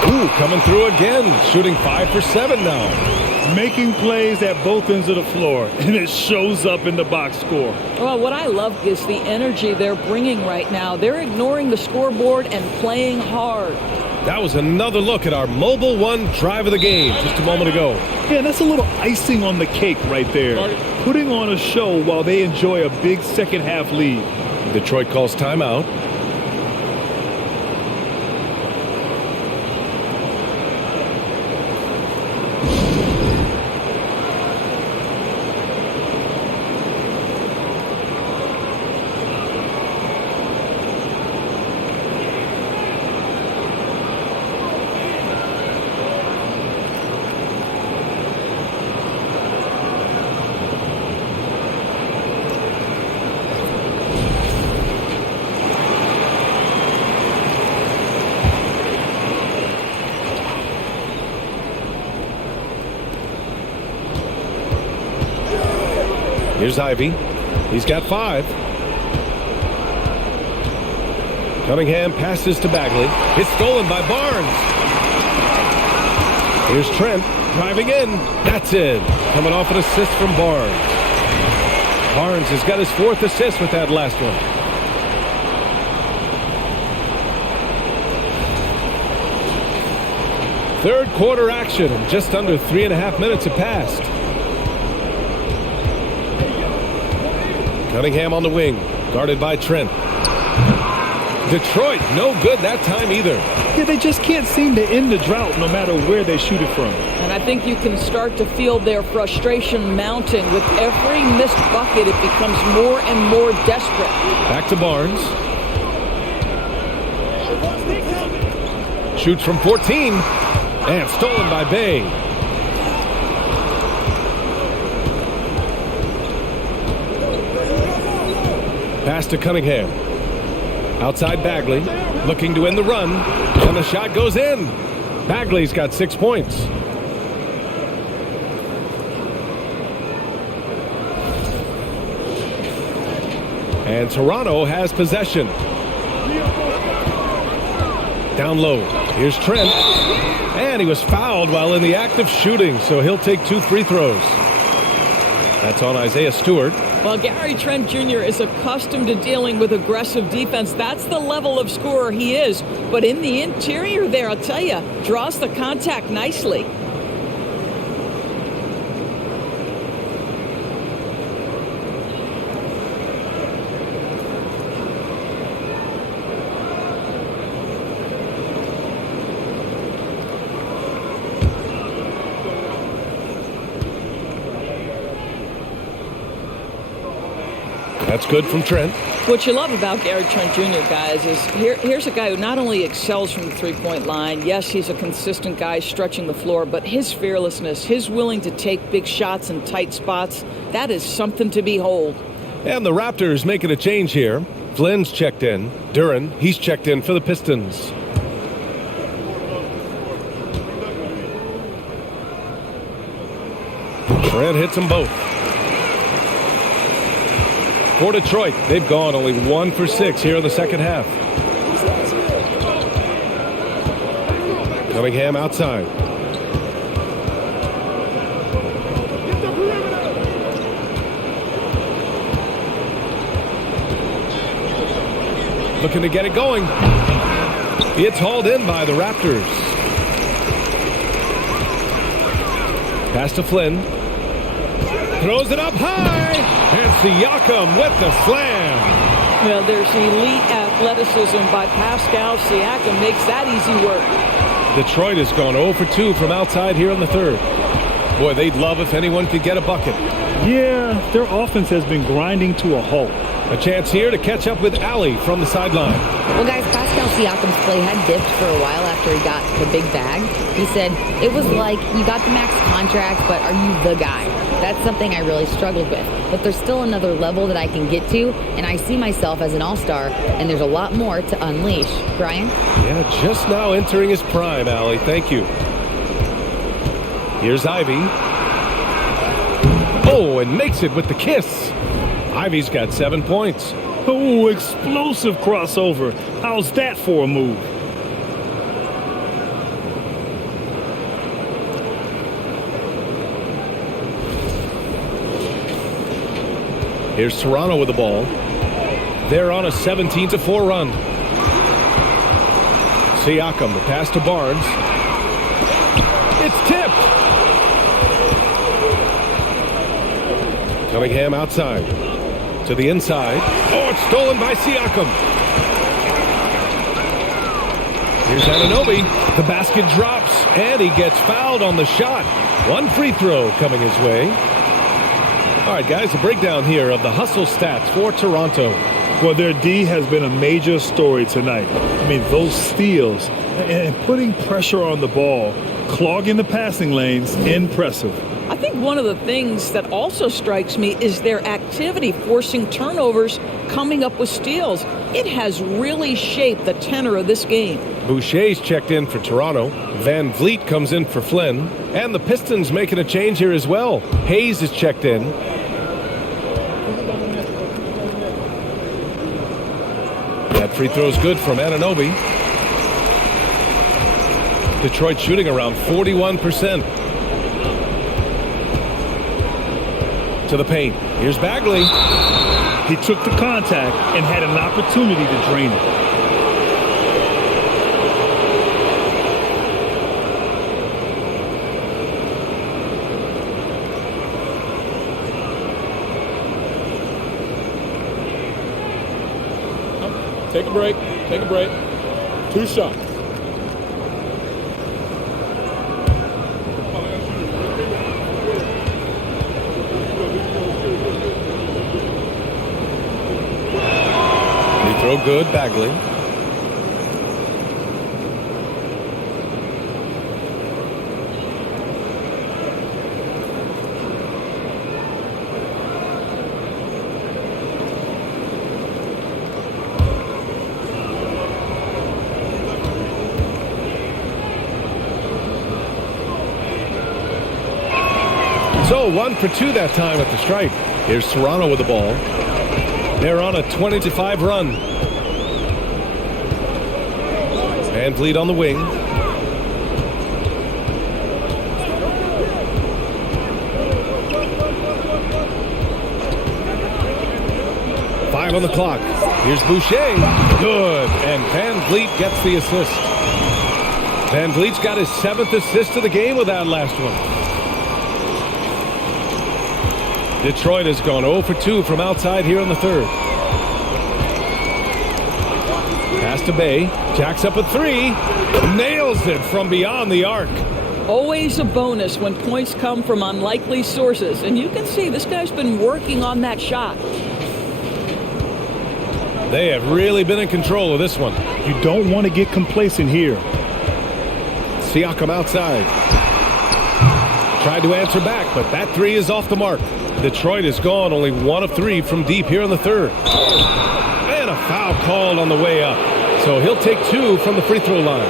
Ooh, coming through again. Shooting 5 for 7 now. Making plays at both ends of the floor, and it shows up in the box score. Well, what I love is the energy they're bringing right now. They're ignoring the scoreboard and playing hard. That was another look at our Mobile One drive of the game just a moment ago. Yeah, that's a little icing on the cake right there. Putting on a show while they enjoy a big second half lead. Detroit calls timeout. Here's Ivy. He's got 5. Cunningham passes to Bagley. It's stolen by Barnes. Here's Trent driving in. That's it. Coming off an assist from Barnes. Barnes has got his 4th assist with that last one. Third quarter action, and just under 3.5 minutes have passed. Cunningham on the wing, guarded by Trent. Detroit, no good that time either. Yeah, they just can't seem to end the drought no matter where they shoot it from. And I think you can start to feel their frustration mounting. With every missed bucket, it becomes more and more desperate. Back to Barnes. Shoots from 14. And stolen by Bay. Pass to Cunningham. Outside Bagley. Looking to end the run. And the shot goes in. Bagley's got 6 points. And Toronto has possession. Down low. Here's Trent. And he was fouled while in the act of shooting, so he'll take 2 free throws. That's on Isaiah Stewart. Well, Gary Trent Jr. is accustomed to dealing with aggressive defense. That's the level of scorer he is. But in the interior there, I'll tell you, draws the contact nicely. That's good from Trent. What you love about Gary Trent Jr., guys, is here's a guy who not only excels from the three-point line. Yes, he's a consistent guy stretching the floor, but his fearlessness, his willing to take big shots in tight spots, that is something to behold. And the Raptors making a change here. Flynn's checked in. Duren, he's checked in for the Pistons. Trent hits them both. For Detroit, they've gone only 1 for 6 here in the second half. Cunningham outside. Looking to get it going. It's hauled in by the Raptors. Pass to Flynn. Throws it up high. And Siakam with the slam. Well, there's elite athleticism by Pascal Siakam. Makes that easy work. Detroit has gone 0 for 2 from outside here in the third. Boy, they'd love if anyone could get a bucket. Yeah, their offense has been grinding to a halt. A chance here to catch up with Allie from the sideline. Well, guys, Pascal Siakam's play had dipped for a while after he got the big bag. He said, it was like, you got the max contract, but are you the guy? That's something I really struggled with. But there's still another level that I can get to, and I see myself as an all-star, and there's a lot more to unleash. Brian? Yeah, just now entering his prime, Allie. Thank you. Here's Ivy. Oh, and makes it with the kiss. Ivy's got 7 points. Oh, explosive crossover. How's that for a move? Here's Toronto with the ball. They're on a 17-4 run. Siakam, the pass to Barnes. It's tipped. Cunningham outside. To the inside. Oh, it's stolen by Siakam. Here's Anunoby. The basket drops, and he gets fouled on the shot. 1 free throw coming his way. All right, guys, a breakdown here of the hustle stats for Toronto. Well, their D has been a major story tonight. I mean, those steals and putting pressure on the ball, clogging the passing lanes, impressive. I think one of the things that also strikes me is their activity, forcing turnovers, coming up with steals. It has really shaped the tenor of this game. Boucher's checked in for Toronto. Van Vliet comes in for Flynn. And the Pistons making a change here as well. Hayes is checked in. That free throw's good from Anunoby. Detroit shooting around 41%. To the paint. Here's Bagley. He took the contact and had an opportunity to drain it. Take a break. Take a break. 2 shots. Free throw good, Bagley. So 1 for 2 that time at the stripe. Here's Toronto with the ball. They're on a 20-5 run. Van Vliet on the wing. Five on the clock. Here's Boucher. Good. And Van Vliet gets the assist. Van Vliet's got his 7th assist of the game with that last one. Detroit has gone 0 for 2 from outside here in the third. Pass to Bay. Jacks up a 3. Nails it from beyond the arc. Always a bonus when points come from unlikely sources. And you can see this guy's been working on that shot. They have really been in control of this one. You don't want to get complacent here. Siakam outside. Tried to answer back, but that 3 is off the mark. Detroit is gone only 1 of 3 from deep here in the third. And a foul called on the way up. So he'll take 2 from the free throw line.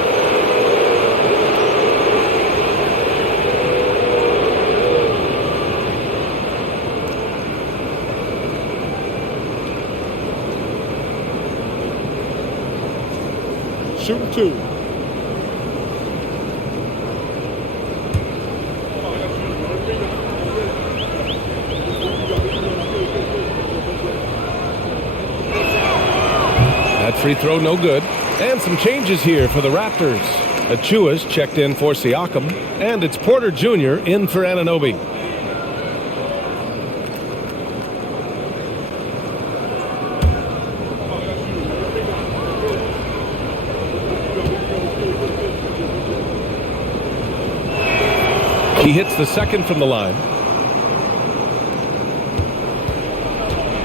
Shooting 2. That free throw no good. And some changes here for the Raptors. Achua's checked in for Siakam. And it's Porter Jr. in for Anunoby. He hits the second from the line.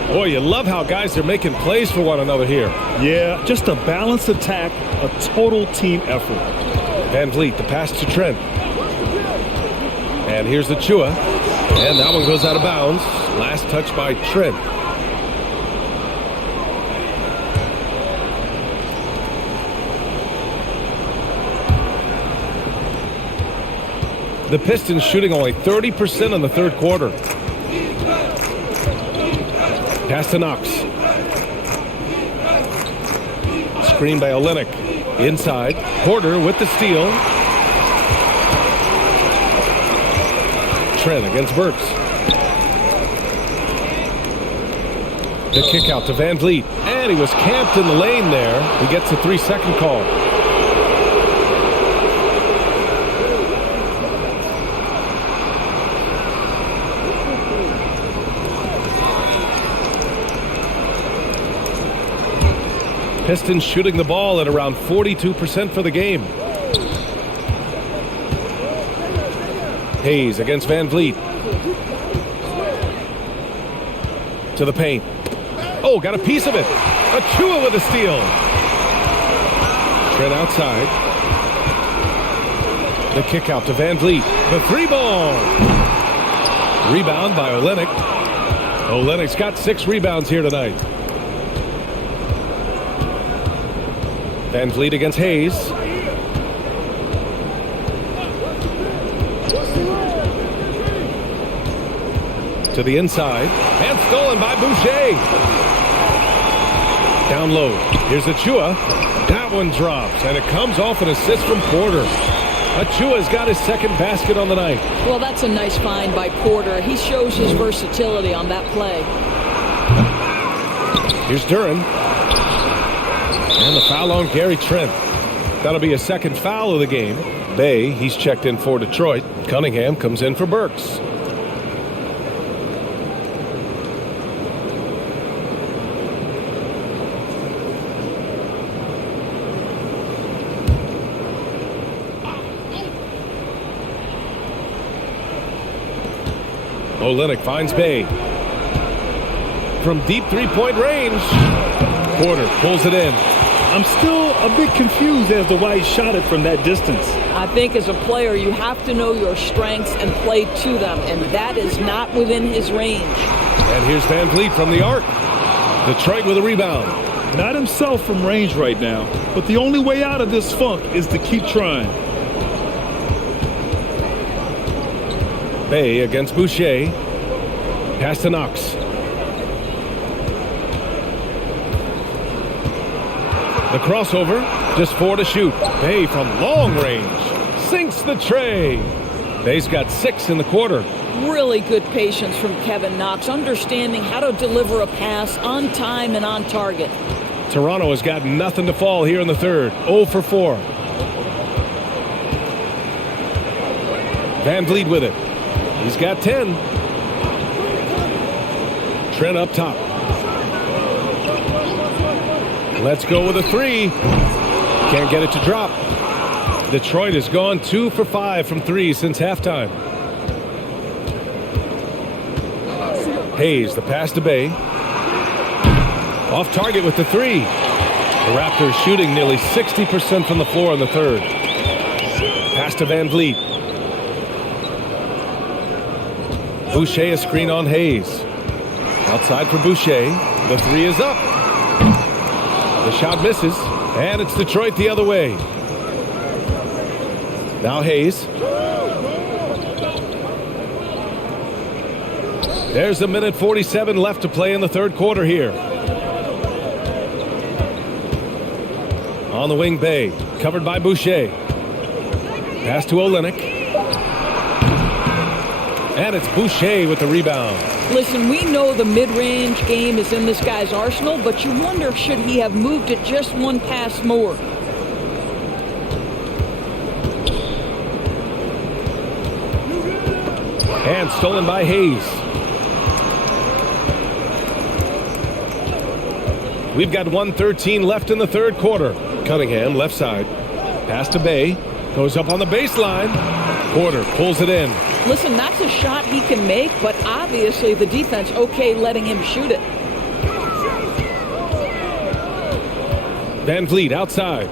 Boy, you love how guys are making plays for one another here. Yeah, just a balanced attack, a total team effort. Van Vliet, the pass to Trent. And here's Achua. And that one goes out of bounds. Last touch by Trent. The Pistons shooting only 30% in the third quarter. Pass to Knox. Screen by Olynyk. Inside. Porter with the steal. Trent against Burks. The kick out to Van Vliet. And he was camped in the lane there. He gets a 3-second call. Pistons shooting the ball at around 42% for the game. Hayes against Van Vliet. To the paint. Oh, got a piece of it. Achua with a steal. Trent outside. The kick out to Van Vliet. The 3-ball. Rebound by Olynyk. Olynyk's got 6 rebounds here tonight. Van Vliet against Hayes. To the inside. And stolen by Boucher. Down low. Here's Achua. That one drops, and it comes off an assist from Porter. Achua's got his second basket on the night. Well, that's a nice find by Porter. He shows his versatility on that play. Here's Duren. And the foul on Gary Trent. That'll be a second foul of the game. Bay, he's checked in for Detroit. Cunningham comes in for Burks. Olynyk finds Bay. From deep three-point range. Porter pulls it in. I'm still a bit confused as to why he shot it from that distance. I think as a player, you have to know your strengths and play to them, and that is not within his range. And here's Van Vliet from the arc. Detroit with a rebound. Not himself from range right now, but the only way out of this funk is to keep trying. Bay against Boucher. Pass to Knox. The crossover, just 4 to shoot. Bay from long range sinks the tray. Bay's got 6 in the quarter. Really good patience from Kevin Knox, understanding how to deliver a pass on time and on target. Toronto has got nothing to fall here in the third. 0 for 4. Van Vliet with it. He's got 10. Trent up top. Let's go with a 3. Can't get it to drop. Detroit has gone 2 for 5 from 3 since halftime. Hayes, the pass to Bay. Off target with the 3. The Raptors shooting nearly 60% from the floor in the third. Pass to Van Vliet. Boucher a screen on Hayes. Outside for Boucher. The 3 is up. The shot misses, and it's Detroit the other way. Now Hayes. There's a minute 47 left to play in the third quarter here. On the wing, Bay, covered by Boucher. Pass to Olynyk. And it's Boucher with the rebound. Listen, we know the mid-range game is in this guy's arsenal, but you wonder, should he have moved it just one pass more? And stolen by Hayes. We've got 1:13 left in the third quarter. Cunningham, left side. Pass to Bay. Goes up on the baseline. Porter pulls it in. Listen, that's a shot he can make, but obviously the defense okay letting him shoot it. Van Vliet outside.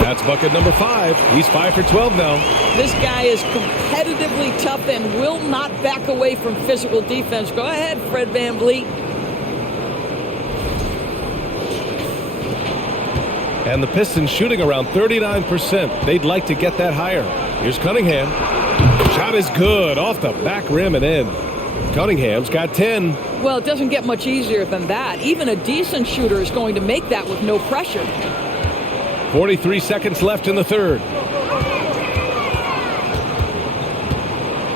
That's bucket number 5. He's 5 for 12 now. This guy is competitively tough and will not back away from physical defense. Go ahead, Fred Van Vliet. And the Pistons shooting around 39%. They'd like to get that higher. Here's Cunningham. Shot is good. Off the back rim and in. Cunningham's got 10. Well, it doesn't get much easier than that. Even a decent shooter is going to make that with no pressure. 43 seconds left in the third.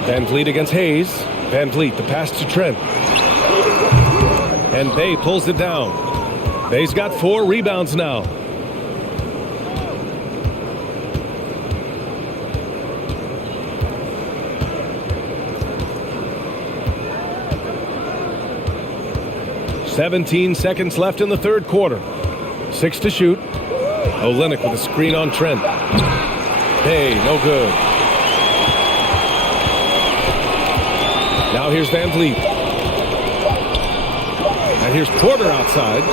Van Vliet against Hayes. Van Vliet, the pass to Trent. And Bay pulls it down. Bay's got 4 rebounds now. "17 seconds left in the third quarter. 6 to shoot. Olynyk with a screen on Trent. Hey, no good. Now here's Van Vliet. And here's Porter outside.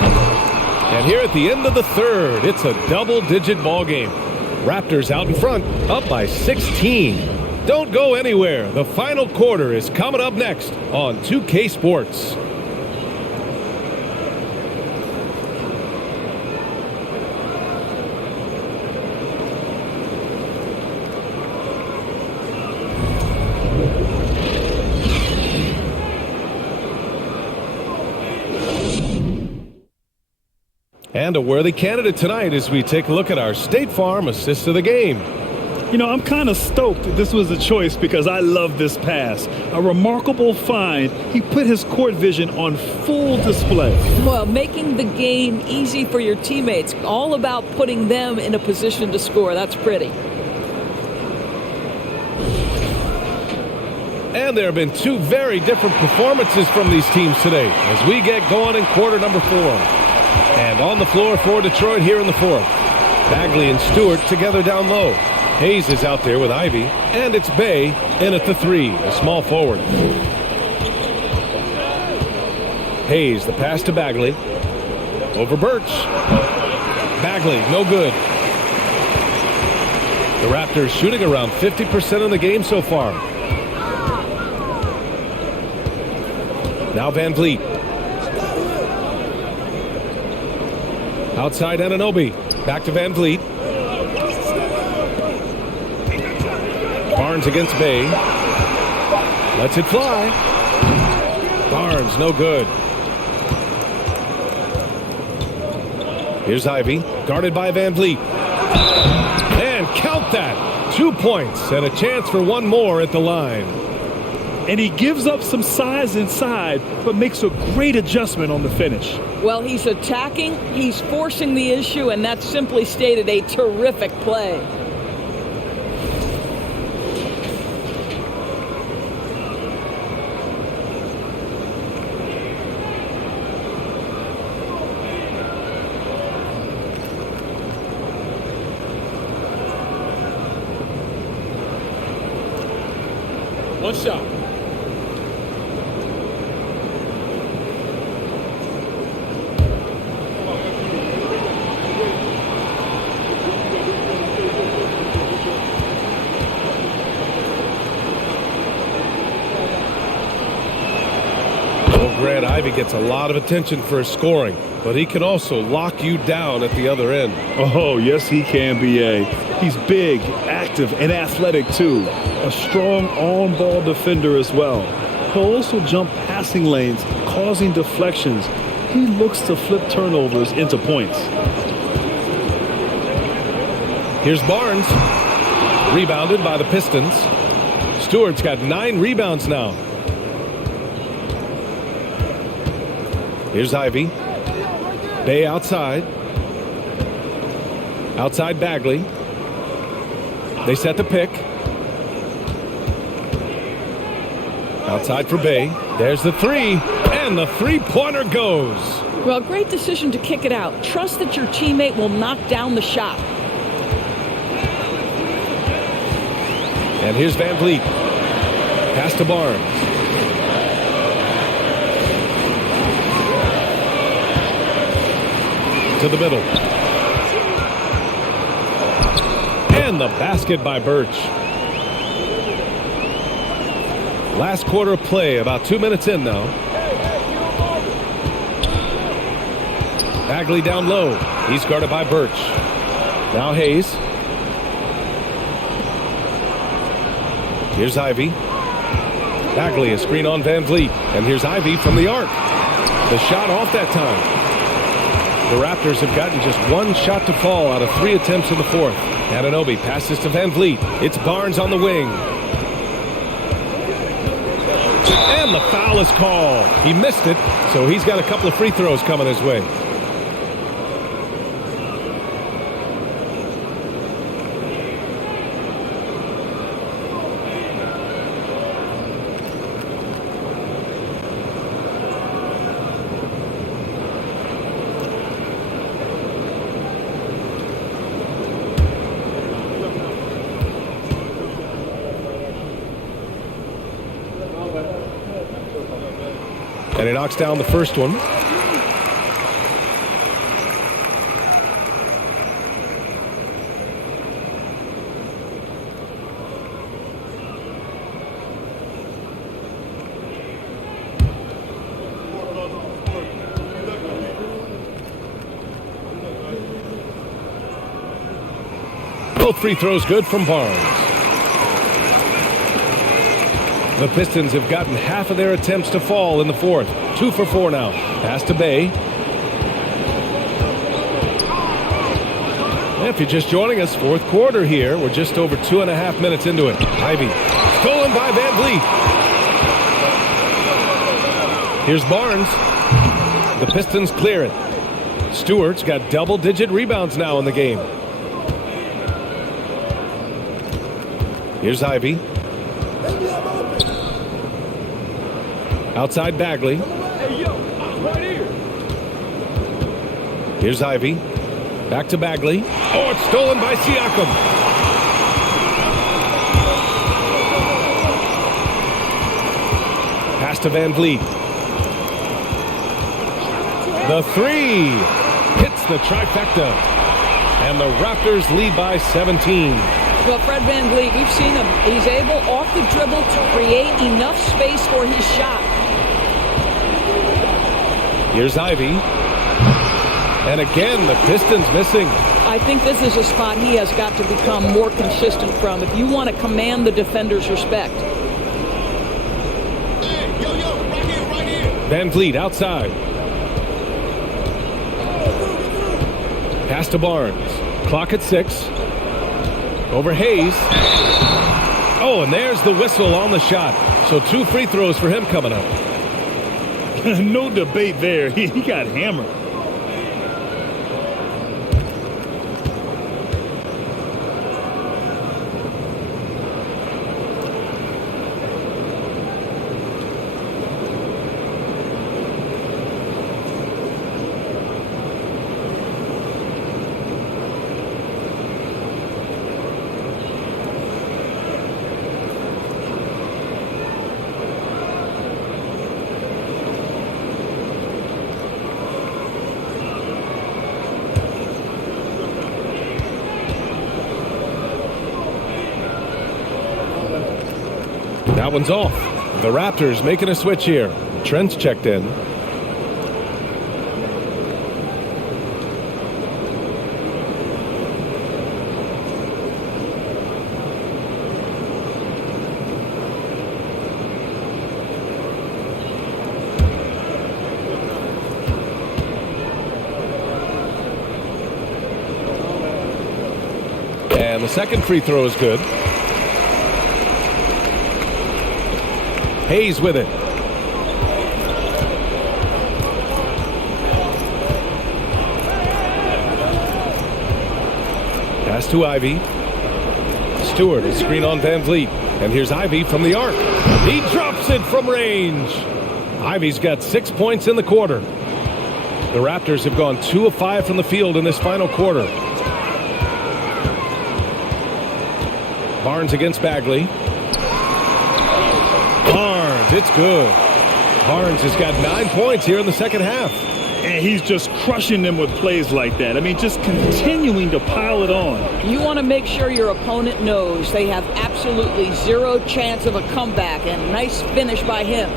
And here at the end of the third, it's a double-digit ball game. Raptors out in front, up by 16. Don't go anywhere. The final quarter is coming up next on 2K Sports. And a worthy candidate tonight as we take a look at our State Farm assist of the game. You know, I'm kind of stoked that this was a choice because I love this pass. A remarkable find. He put his court vision on full display. Well, making the game easy for your teammates. All about putting them in a position to score. That's pretty. And there have been two very different performances from these teams today as we get going in quarter number 4. And on the floor for Detroit here in the 4th. Bagley and Stewart together down low. Hayes is out there with Ivy, and it's Bay in at the 3, a small forward. Hayes, the pass to Bagley. Over Birch. Bagley, no good. The Raptors shooting around 50% in the game so far. Now Van Vliet. Outside Anunoby. Back to Van Vliet. Barnes against Bay. Lets it fly. Barnes, no good. Here's Ivy, guarded by Van Vliet. And count that. 2 points and a chance for one more at the line. And he gives up some size inside, but makes a great adjustment on the finish. Well, he's attacking, he's forcing the issue, and that's simply stated a terrific play. One shot. Grant Ivy gets a lot of attention for his scoring, but he can also lock you down at the other end. Oh, yes, he can, B.A. He's big, active, and athletic, too. A strong on-ball defender as well. He'll also jump passing lanes, causing deflections. He looks to flip turnovers into points. Here's Barnes. Rebounded by the Pistons. Stewart's got 9 rebounds now. Here's Ivy. Bay outside. Outside Bagley. They set the pick. Outside for Bay. There's the 3. And the 3-pointer goes. Well, great decision to kick it out. Trust that your teammate will knock down the shot. And here's Van Vliet. Pass to Barnes. To the middle. And the basket by Birch. Last quarter of play, about 2 minutes in now. Bagley down low. He's guarded by Birch. Now Hayes. Here's Ivy. Bagley, a screen on Van Vliet. And here's Ivy from the arc. The shot off that time. The Raptors have gotten just 1 shot to fall out of 3 attempts in the 4th. Anunoby passes to Van Vliet. It's Barnes on the wing. And the foul is called. He missed it, so he's got a couple of free throws coming his way. And he knocks down the first one. Both free throws good from Barnes. The Pistons have gotten half of their attempts to fall in the 4th. 2 for 4 now. Pass to Bay. If you're just joining us, fourth quarter here. We're just over 2.5 minutes into it. Ivy, stolen by Van Vliet. Here's Barnes. The Pistons clear it. Stewart's got double-digit rebounds now in the game. Here's Ivy. Outside Bagley. Here's Ivy. Back to Bagley. Oh, it's stolen by Siakam. Pass to Van Vliet. The three hits the trifecta. And the Raptors lead by 17. Well, Fred Van Vliet, we've seen him. He's able, off the dribble, to create enough space for his shot. Here's Ivy. And again, the Pistons missing. I think this is a spot he has got to become more consistent from if you want to command the defender's respect. Right here. Van Vliet outside. Pass to Barnes. Clock at 6. Over Hayes. Oh, and there's the whistle on the shot. So 2 free throws for him coming up. No debate there. He got hammered. That one's off. The Raptors making a switch here. Trent's checked in. And the second free throw is good. Hayes with it. Pass to Ivy. Stewart, a screen on Van Vliet. And here's Ivy from the arc. He drops it from range. Ivy's got 6 points in the quarter. The Raptors have gone 2 of 5 from the field in this final quarter. Barnes against Bagley. Barnes, it's good. Barnes has got 9 points here in the second half. And he's just crushing them with plays like that. I mean, just continuing to pile it on. You want to make sure your opponent knows they have absolutely zero chance of a comeback, and nice finish by him.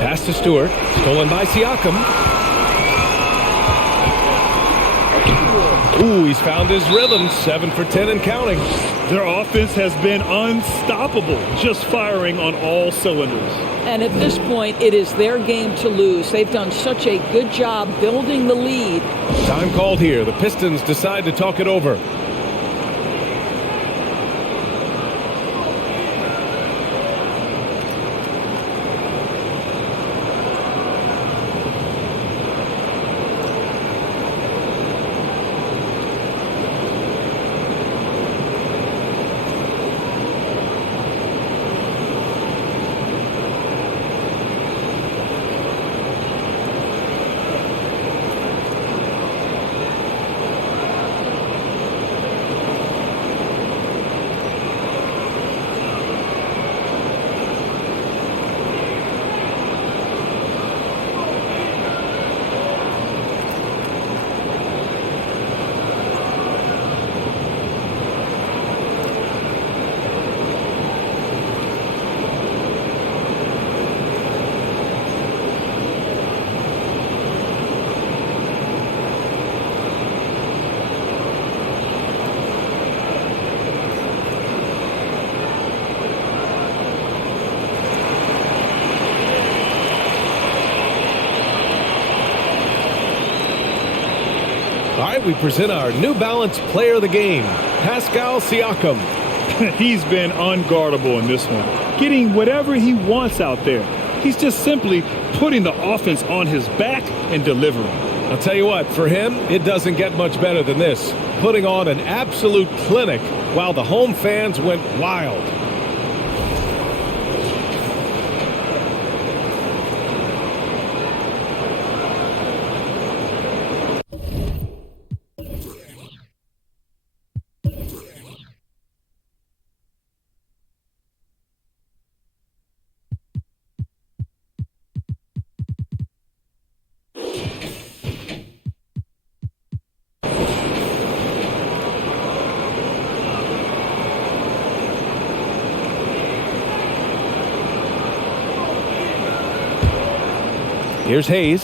Pass to Stewart, stolen by Siakam. Ooh, he's found his rhythm, 7 for 10 and counting. Their offense has been unstoppable, just firing on all cylinders. And at this point, it is their game to lose. They've done such a good job building the lead. Time called here. The Pistons decide to talk it over. right, we present our New Balance Player of the Game, Pascal Siakam. He's been unguardable in this one, getting whatever he wants out there. He's just simply putting the offense on his back and delivering. I'll tell you what, for him, it doesn't get much better than this. Putting on an absolute clinic while the home fans went wild. Here's Hayes.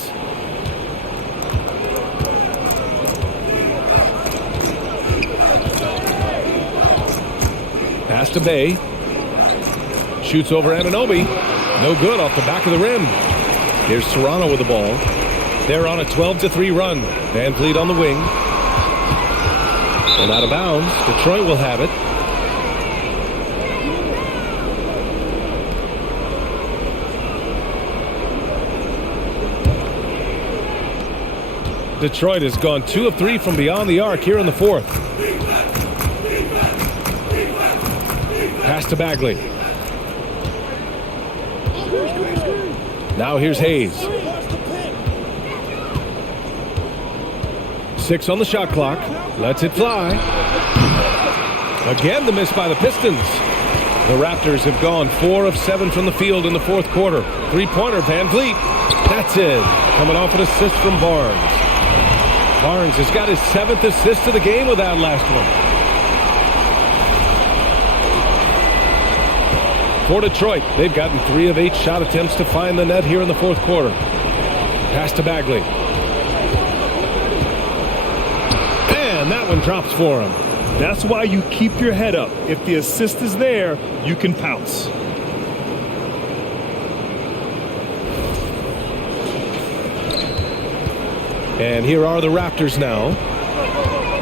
Pass to Bay. Shoots over Anunoby. No good off the back of the rim. Here's Toronto with the ball. They're on a 12-3 run. Van Vliet on the wing. And out of bounds. Detroit will have it. Detroit has gone 2 of 3 from beyond the arc here in the fourth. Pass to Bagley. Now here's Hayes. 6 on the shot clock. Lets it fly. Again, the miss by the Pistons. The Raptors have gone 4 of 7 from the field in the fourth quarter. Three-pointer, Van Vliet. That's it. Coming off an assist from Barnes. Barnes has got his 7th assist of the game with that last one. For Detroit, they've gotten 3 of 8 shot attempts to find the net here in the fourth quarter. Pass to Bagley. And that one drops for him. That's why you keep your head up. If the assist is there, you can pounce. And here are the Raptors now.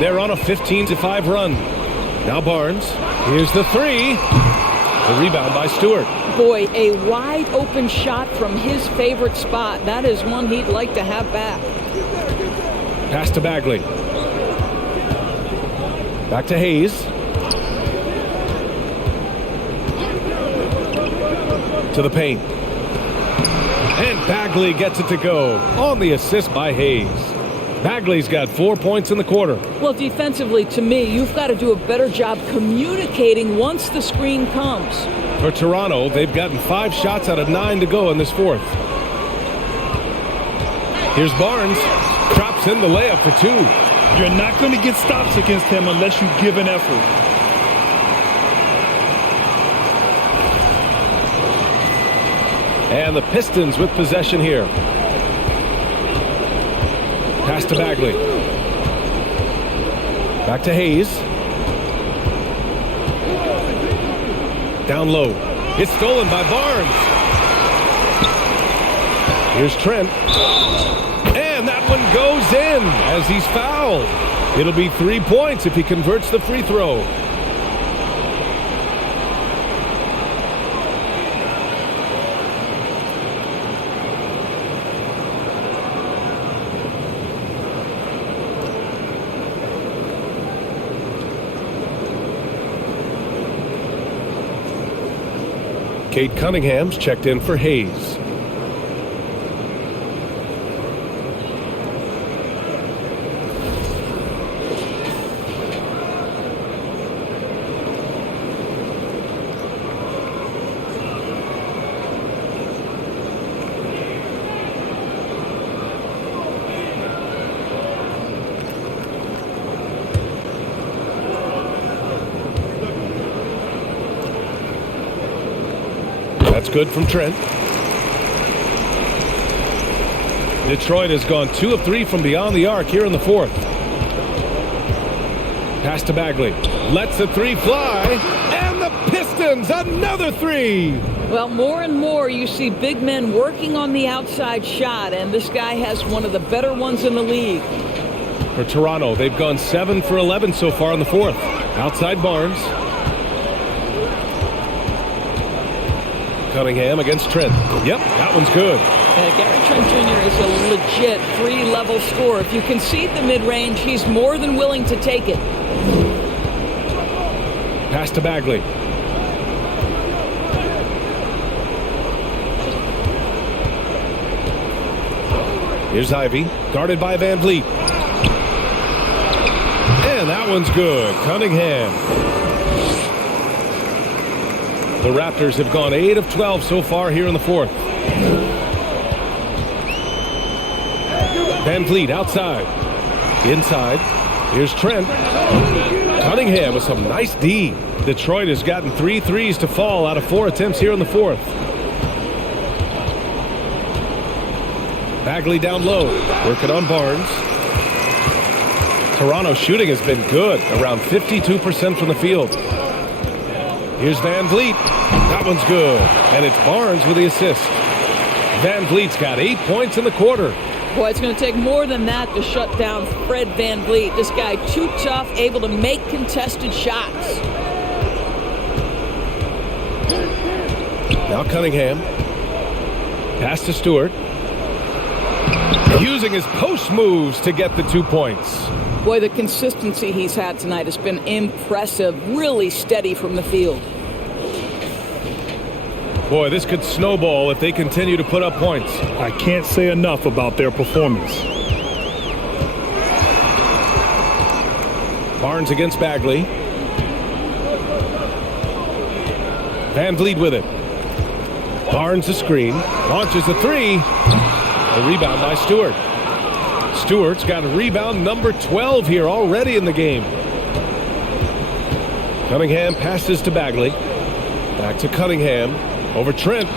They're on a 15-5 run. Now Barnes. Here's the 3. The rebound by Stewart. Boy, a wide open shot from his favorite spot. That is one he'd like to have back. Pass to Bagley. Back to Hayes. To the paint. And Bagley gets it to go on the assist by Hayes. Bagley's got 4 points in the quarter. Well, defensively, to me, you've got to do a better job communicating once the screen comes. For Toronto, they've gotten 5 shots out of 9 to go in this fourth. Here's Barnes. Drops in the layup for 2. You're not going to get stops against him unless you give an effort. And the Pistons with possession here. Pass to Bagley. Back to Hayes. Down low. It's stolen by Barnes. Here's Trent. And that one goes in as he's fouled. It'll be 3 points if he converts the free throw. Kate Cunningham's checked in for Hayes. That's good from Trent. Detroit has gone 2 of 3 from beyond the arc here in the fourth. Pass to Bagley. Lets the 3 fly. And the Pistons, another 3. Well, more and more you see big men working on the outside shot, and this guy has one of the better ones in the league. For Toronto, they've gone 7 for 11 so far in the fourth. Outside Barnes. Cunningham against Trent. Yep, that one's good. Gary Trent Jr. is a legit three-level scorer. If you concede the mid-range, he's more than willing to take it. Pass to Bagley. Here's Ivy, guarded by Van Vliet. And that one's good. Cunningham. The Raptors have gone 8 of 12 so far here in the fourth. Van Vliet outside. Inside. Here's Trent. Cunningham with some nice D. Detroit has gotten 3 threes to fall out of 4 attempts here in the fourth. Bagley down low, working on Barnes. Toronto's shooting has been good, around 52% from the field. Here's Van Vliet. That one's good. And it's Barnes with the assist. Van Vliet's got 8 points in the quarter. Boy, it's going to take more than that to shut down Fred Van Vliet. This guy too tough, able to make contested shots. Now Cunningham. Pass to Stewart. Using his post moves to get the 2 points. Boy, the consistency he's had tonight has been impressive. Really steady from the field. Boy, this could snowball if they continue to put up points. I can't say enough about their performance. Barnes against Bagley. Van Vliet with it. Barnes the screen. Launches the three. A rebound by Stewart. Stewart's got a rebound number 12 here already in the game. Cunningham passes to Bagley. Back to Cunningham. Over Trent.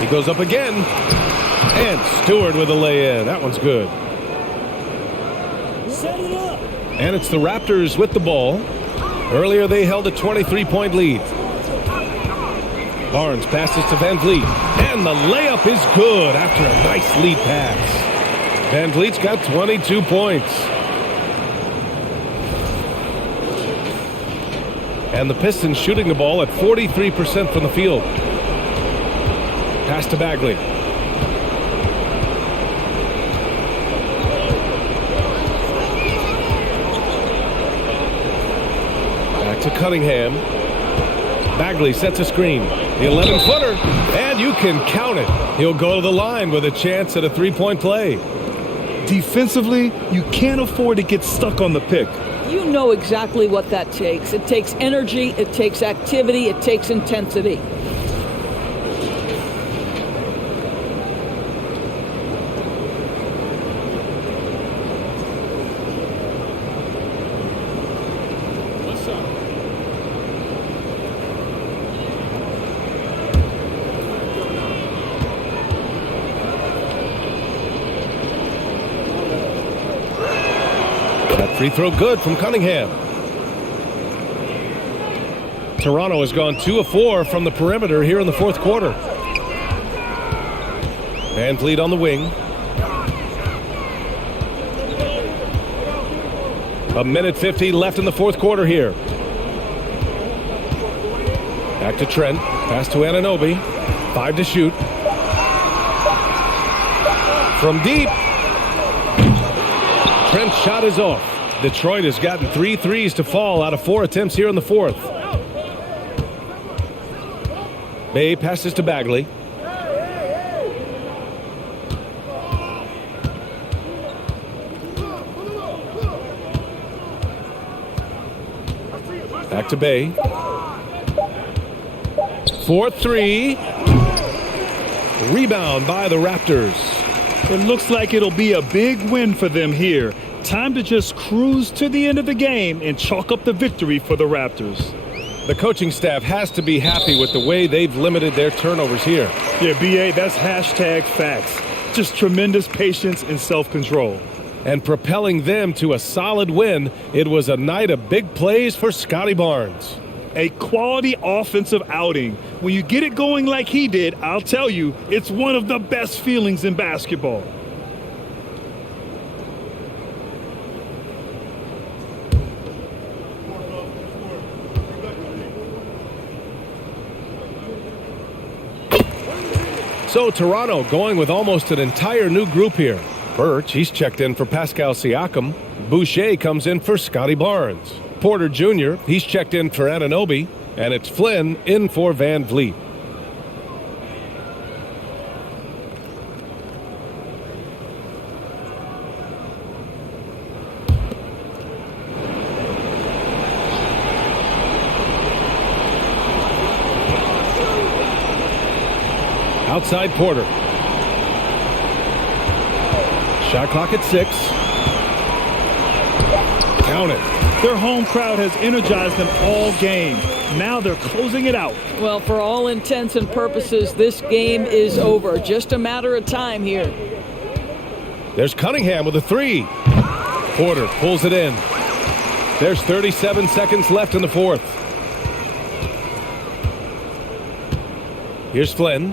He goes up again. And Stewart with a lay-in. That one's good. Set it up. And it's the Raptors with the ball. Earlier they held a 23-point lead. Barnes passes to Van Vliet. And the layup is good after a nice lead pass. Van Vliet's got 22 points. And the Pistons shooting the ball at 43% from the field. Pass to Bagley. Back to Cunningham. Bagley sets a screen. The 11-footer. And you can count it. He'll go to the line with a chance at a three-point play. Defensively, you can't afford to get stuck on the pick. You know exactly what that takes. It takes energy, it takes activity, it takes intensity. Free throw good from Cunningham. Toronto has gone 2 of 4 from the perimeter here in the fourth quarter. Van Vliet on the wing. A minute 50 left in the fourth quarter here. Back to Trent. Pass to Anunoby. 5 to shoot. From deep. Trent's shot is off. Detroit has gotten 3 threes to fall out of 4 attempts here in the fourth. Bay passes to Bagley. Back to Bay. 4-3. Rebound by the Raptors. It looks like it'll be a big win for them here. Time to just cruise to the end of the game and chalk up the victory for the Raptors. The coaching staff has to be happy with the way they've limited their turnovers here. Yeah, B.A., that's hashtag facts. Just tremendous patience and self-control. And propelling them to a solid win, it was a night of big plays for Scotty Barnes. A quality offensive outing. When you get it going like he did, I'll tell you, it's one of the best feelings in basketball. So Toronto going with almost an entire new group here. Birch, he's checked in for Pascal Siakam. Boucher comes in for Scotty Barnes. Porter Jr., he's checked in for Anunoby. And it's Flynn in for Van Vliet. Outside Porter. Shot clock at 6. Count it. Their home crowd has energized them all game. Now they're closing it out. Well, for all intents and purposes, this game is over. Just a matter of time here. There's Cunningham with a 3. Porter pulls it in. There's 37 seconds left in the fourth. Here's Flynn.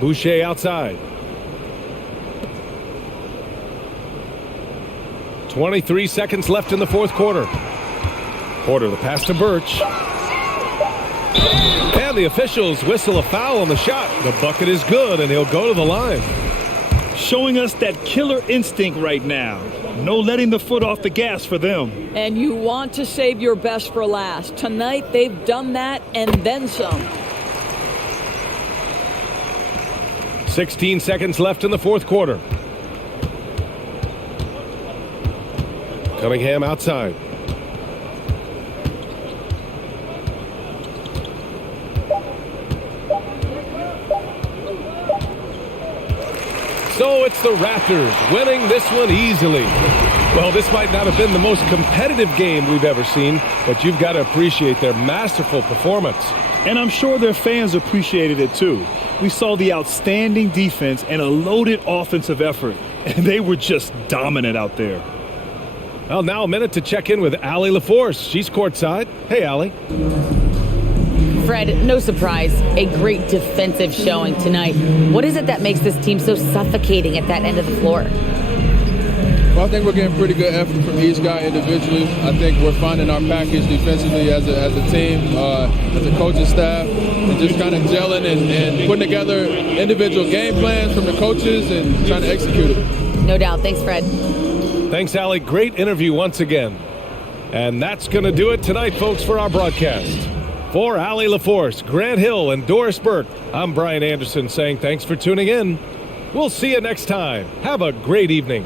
Boucher outside. 23 seconds left in the fourth quarter. Porter, the pass to Birch. And the officials whistle a foul on the shot. The bucket is good, and he'll go to the line. Showing us that killer instinct right now. No letting the foot off the gas for them. And you want to save your best for last. Tonight, they've done that and then some. 16 seconds left in the fourth quarter. Cunningham outside. So it's the Raptors winning this one easily. Well, this might not have been the most competitive game we've ever seen, but you've got to appreciate their masterful performance. And I'm sure their fans appreciated it too. We saw the outstanding defense and a loaded offensive effort, and they were just dominant out there. Well, now a minute to check in with Allie LaForce. She's courtside. Hey, Allie. Fred, no surprise, a great defensive showing tonight. What is it that makes this team so suffocating at that end of the floor? Well, I think we're getting pretty good effort from each guy individually. I think we're finding our package defensively as a team, as a coaching staff, and just kind of gelling and putting together individual game plans from the coaches and trying to execute it. No doubt. Thanks, Fred. Thanks, Allie. Great interview once again. And that's going to do it tonight, folks, for our broadcast. For Allie LaForce, Grant Hill, and Doris Burke, I'm Brian Anderson saying thanks for tuning in. We'll see you next time. Have a great evening.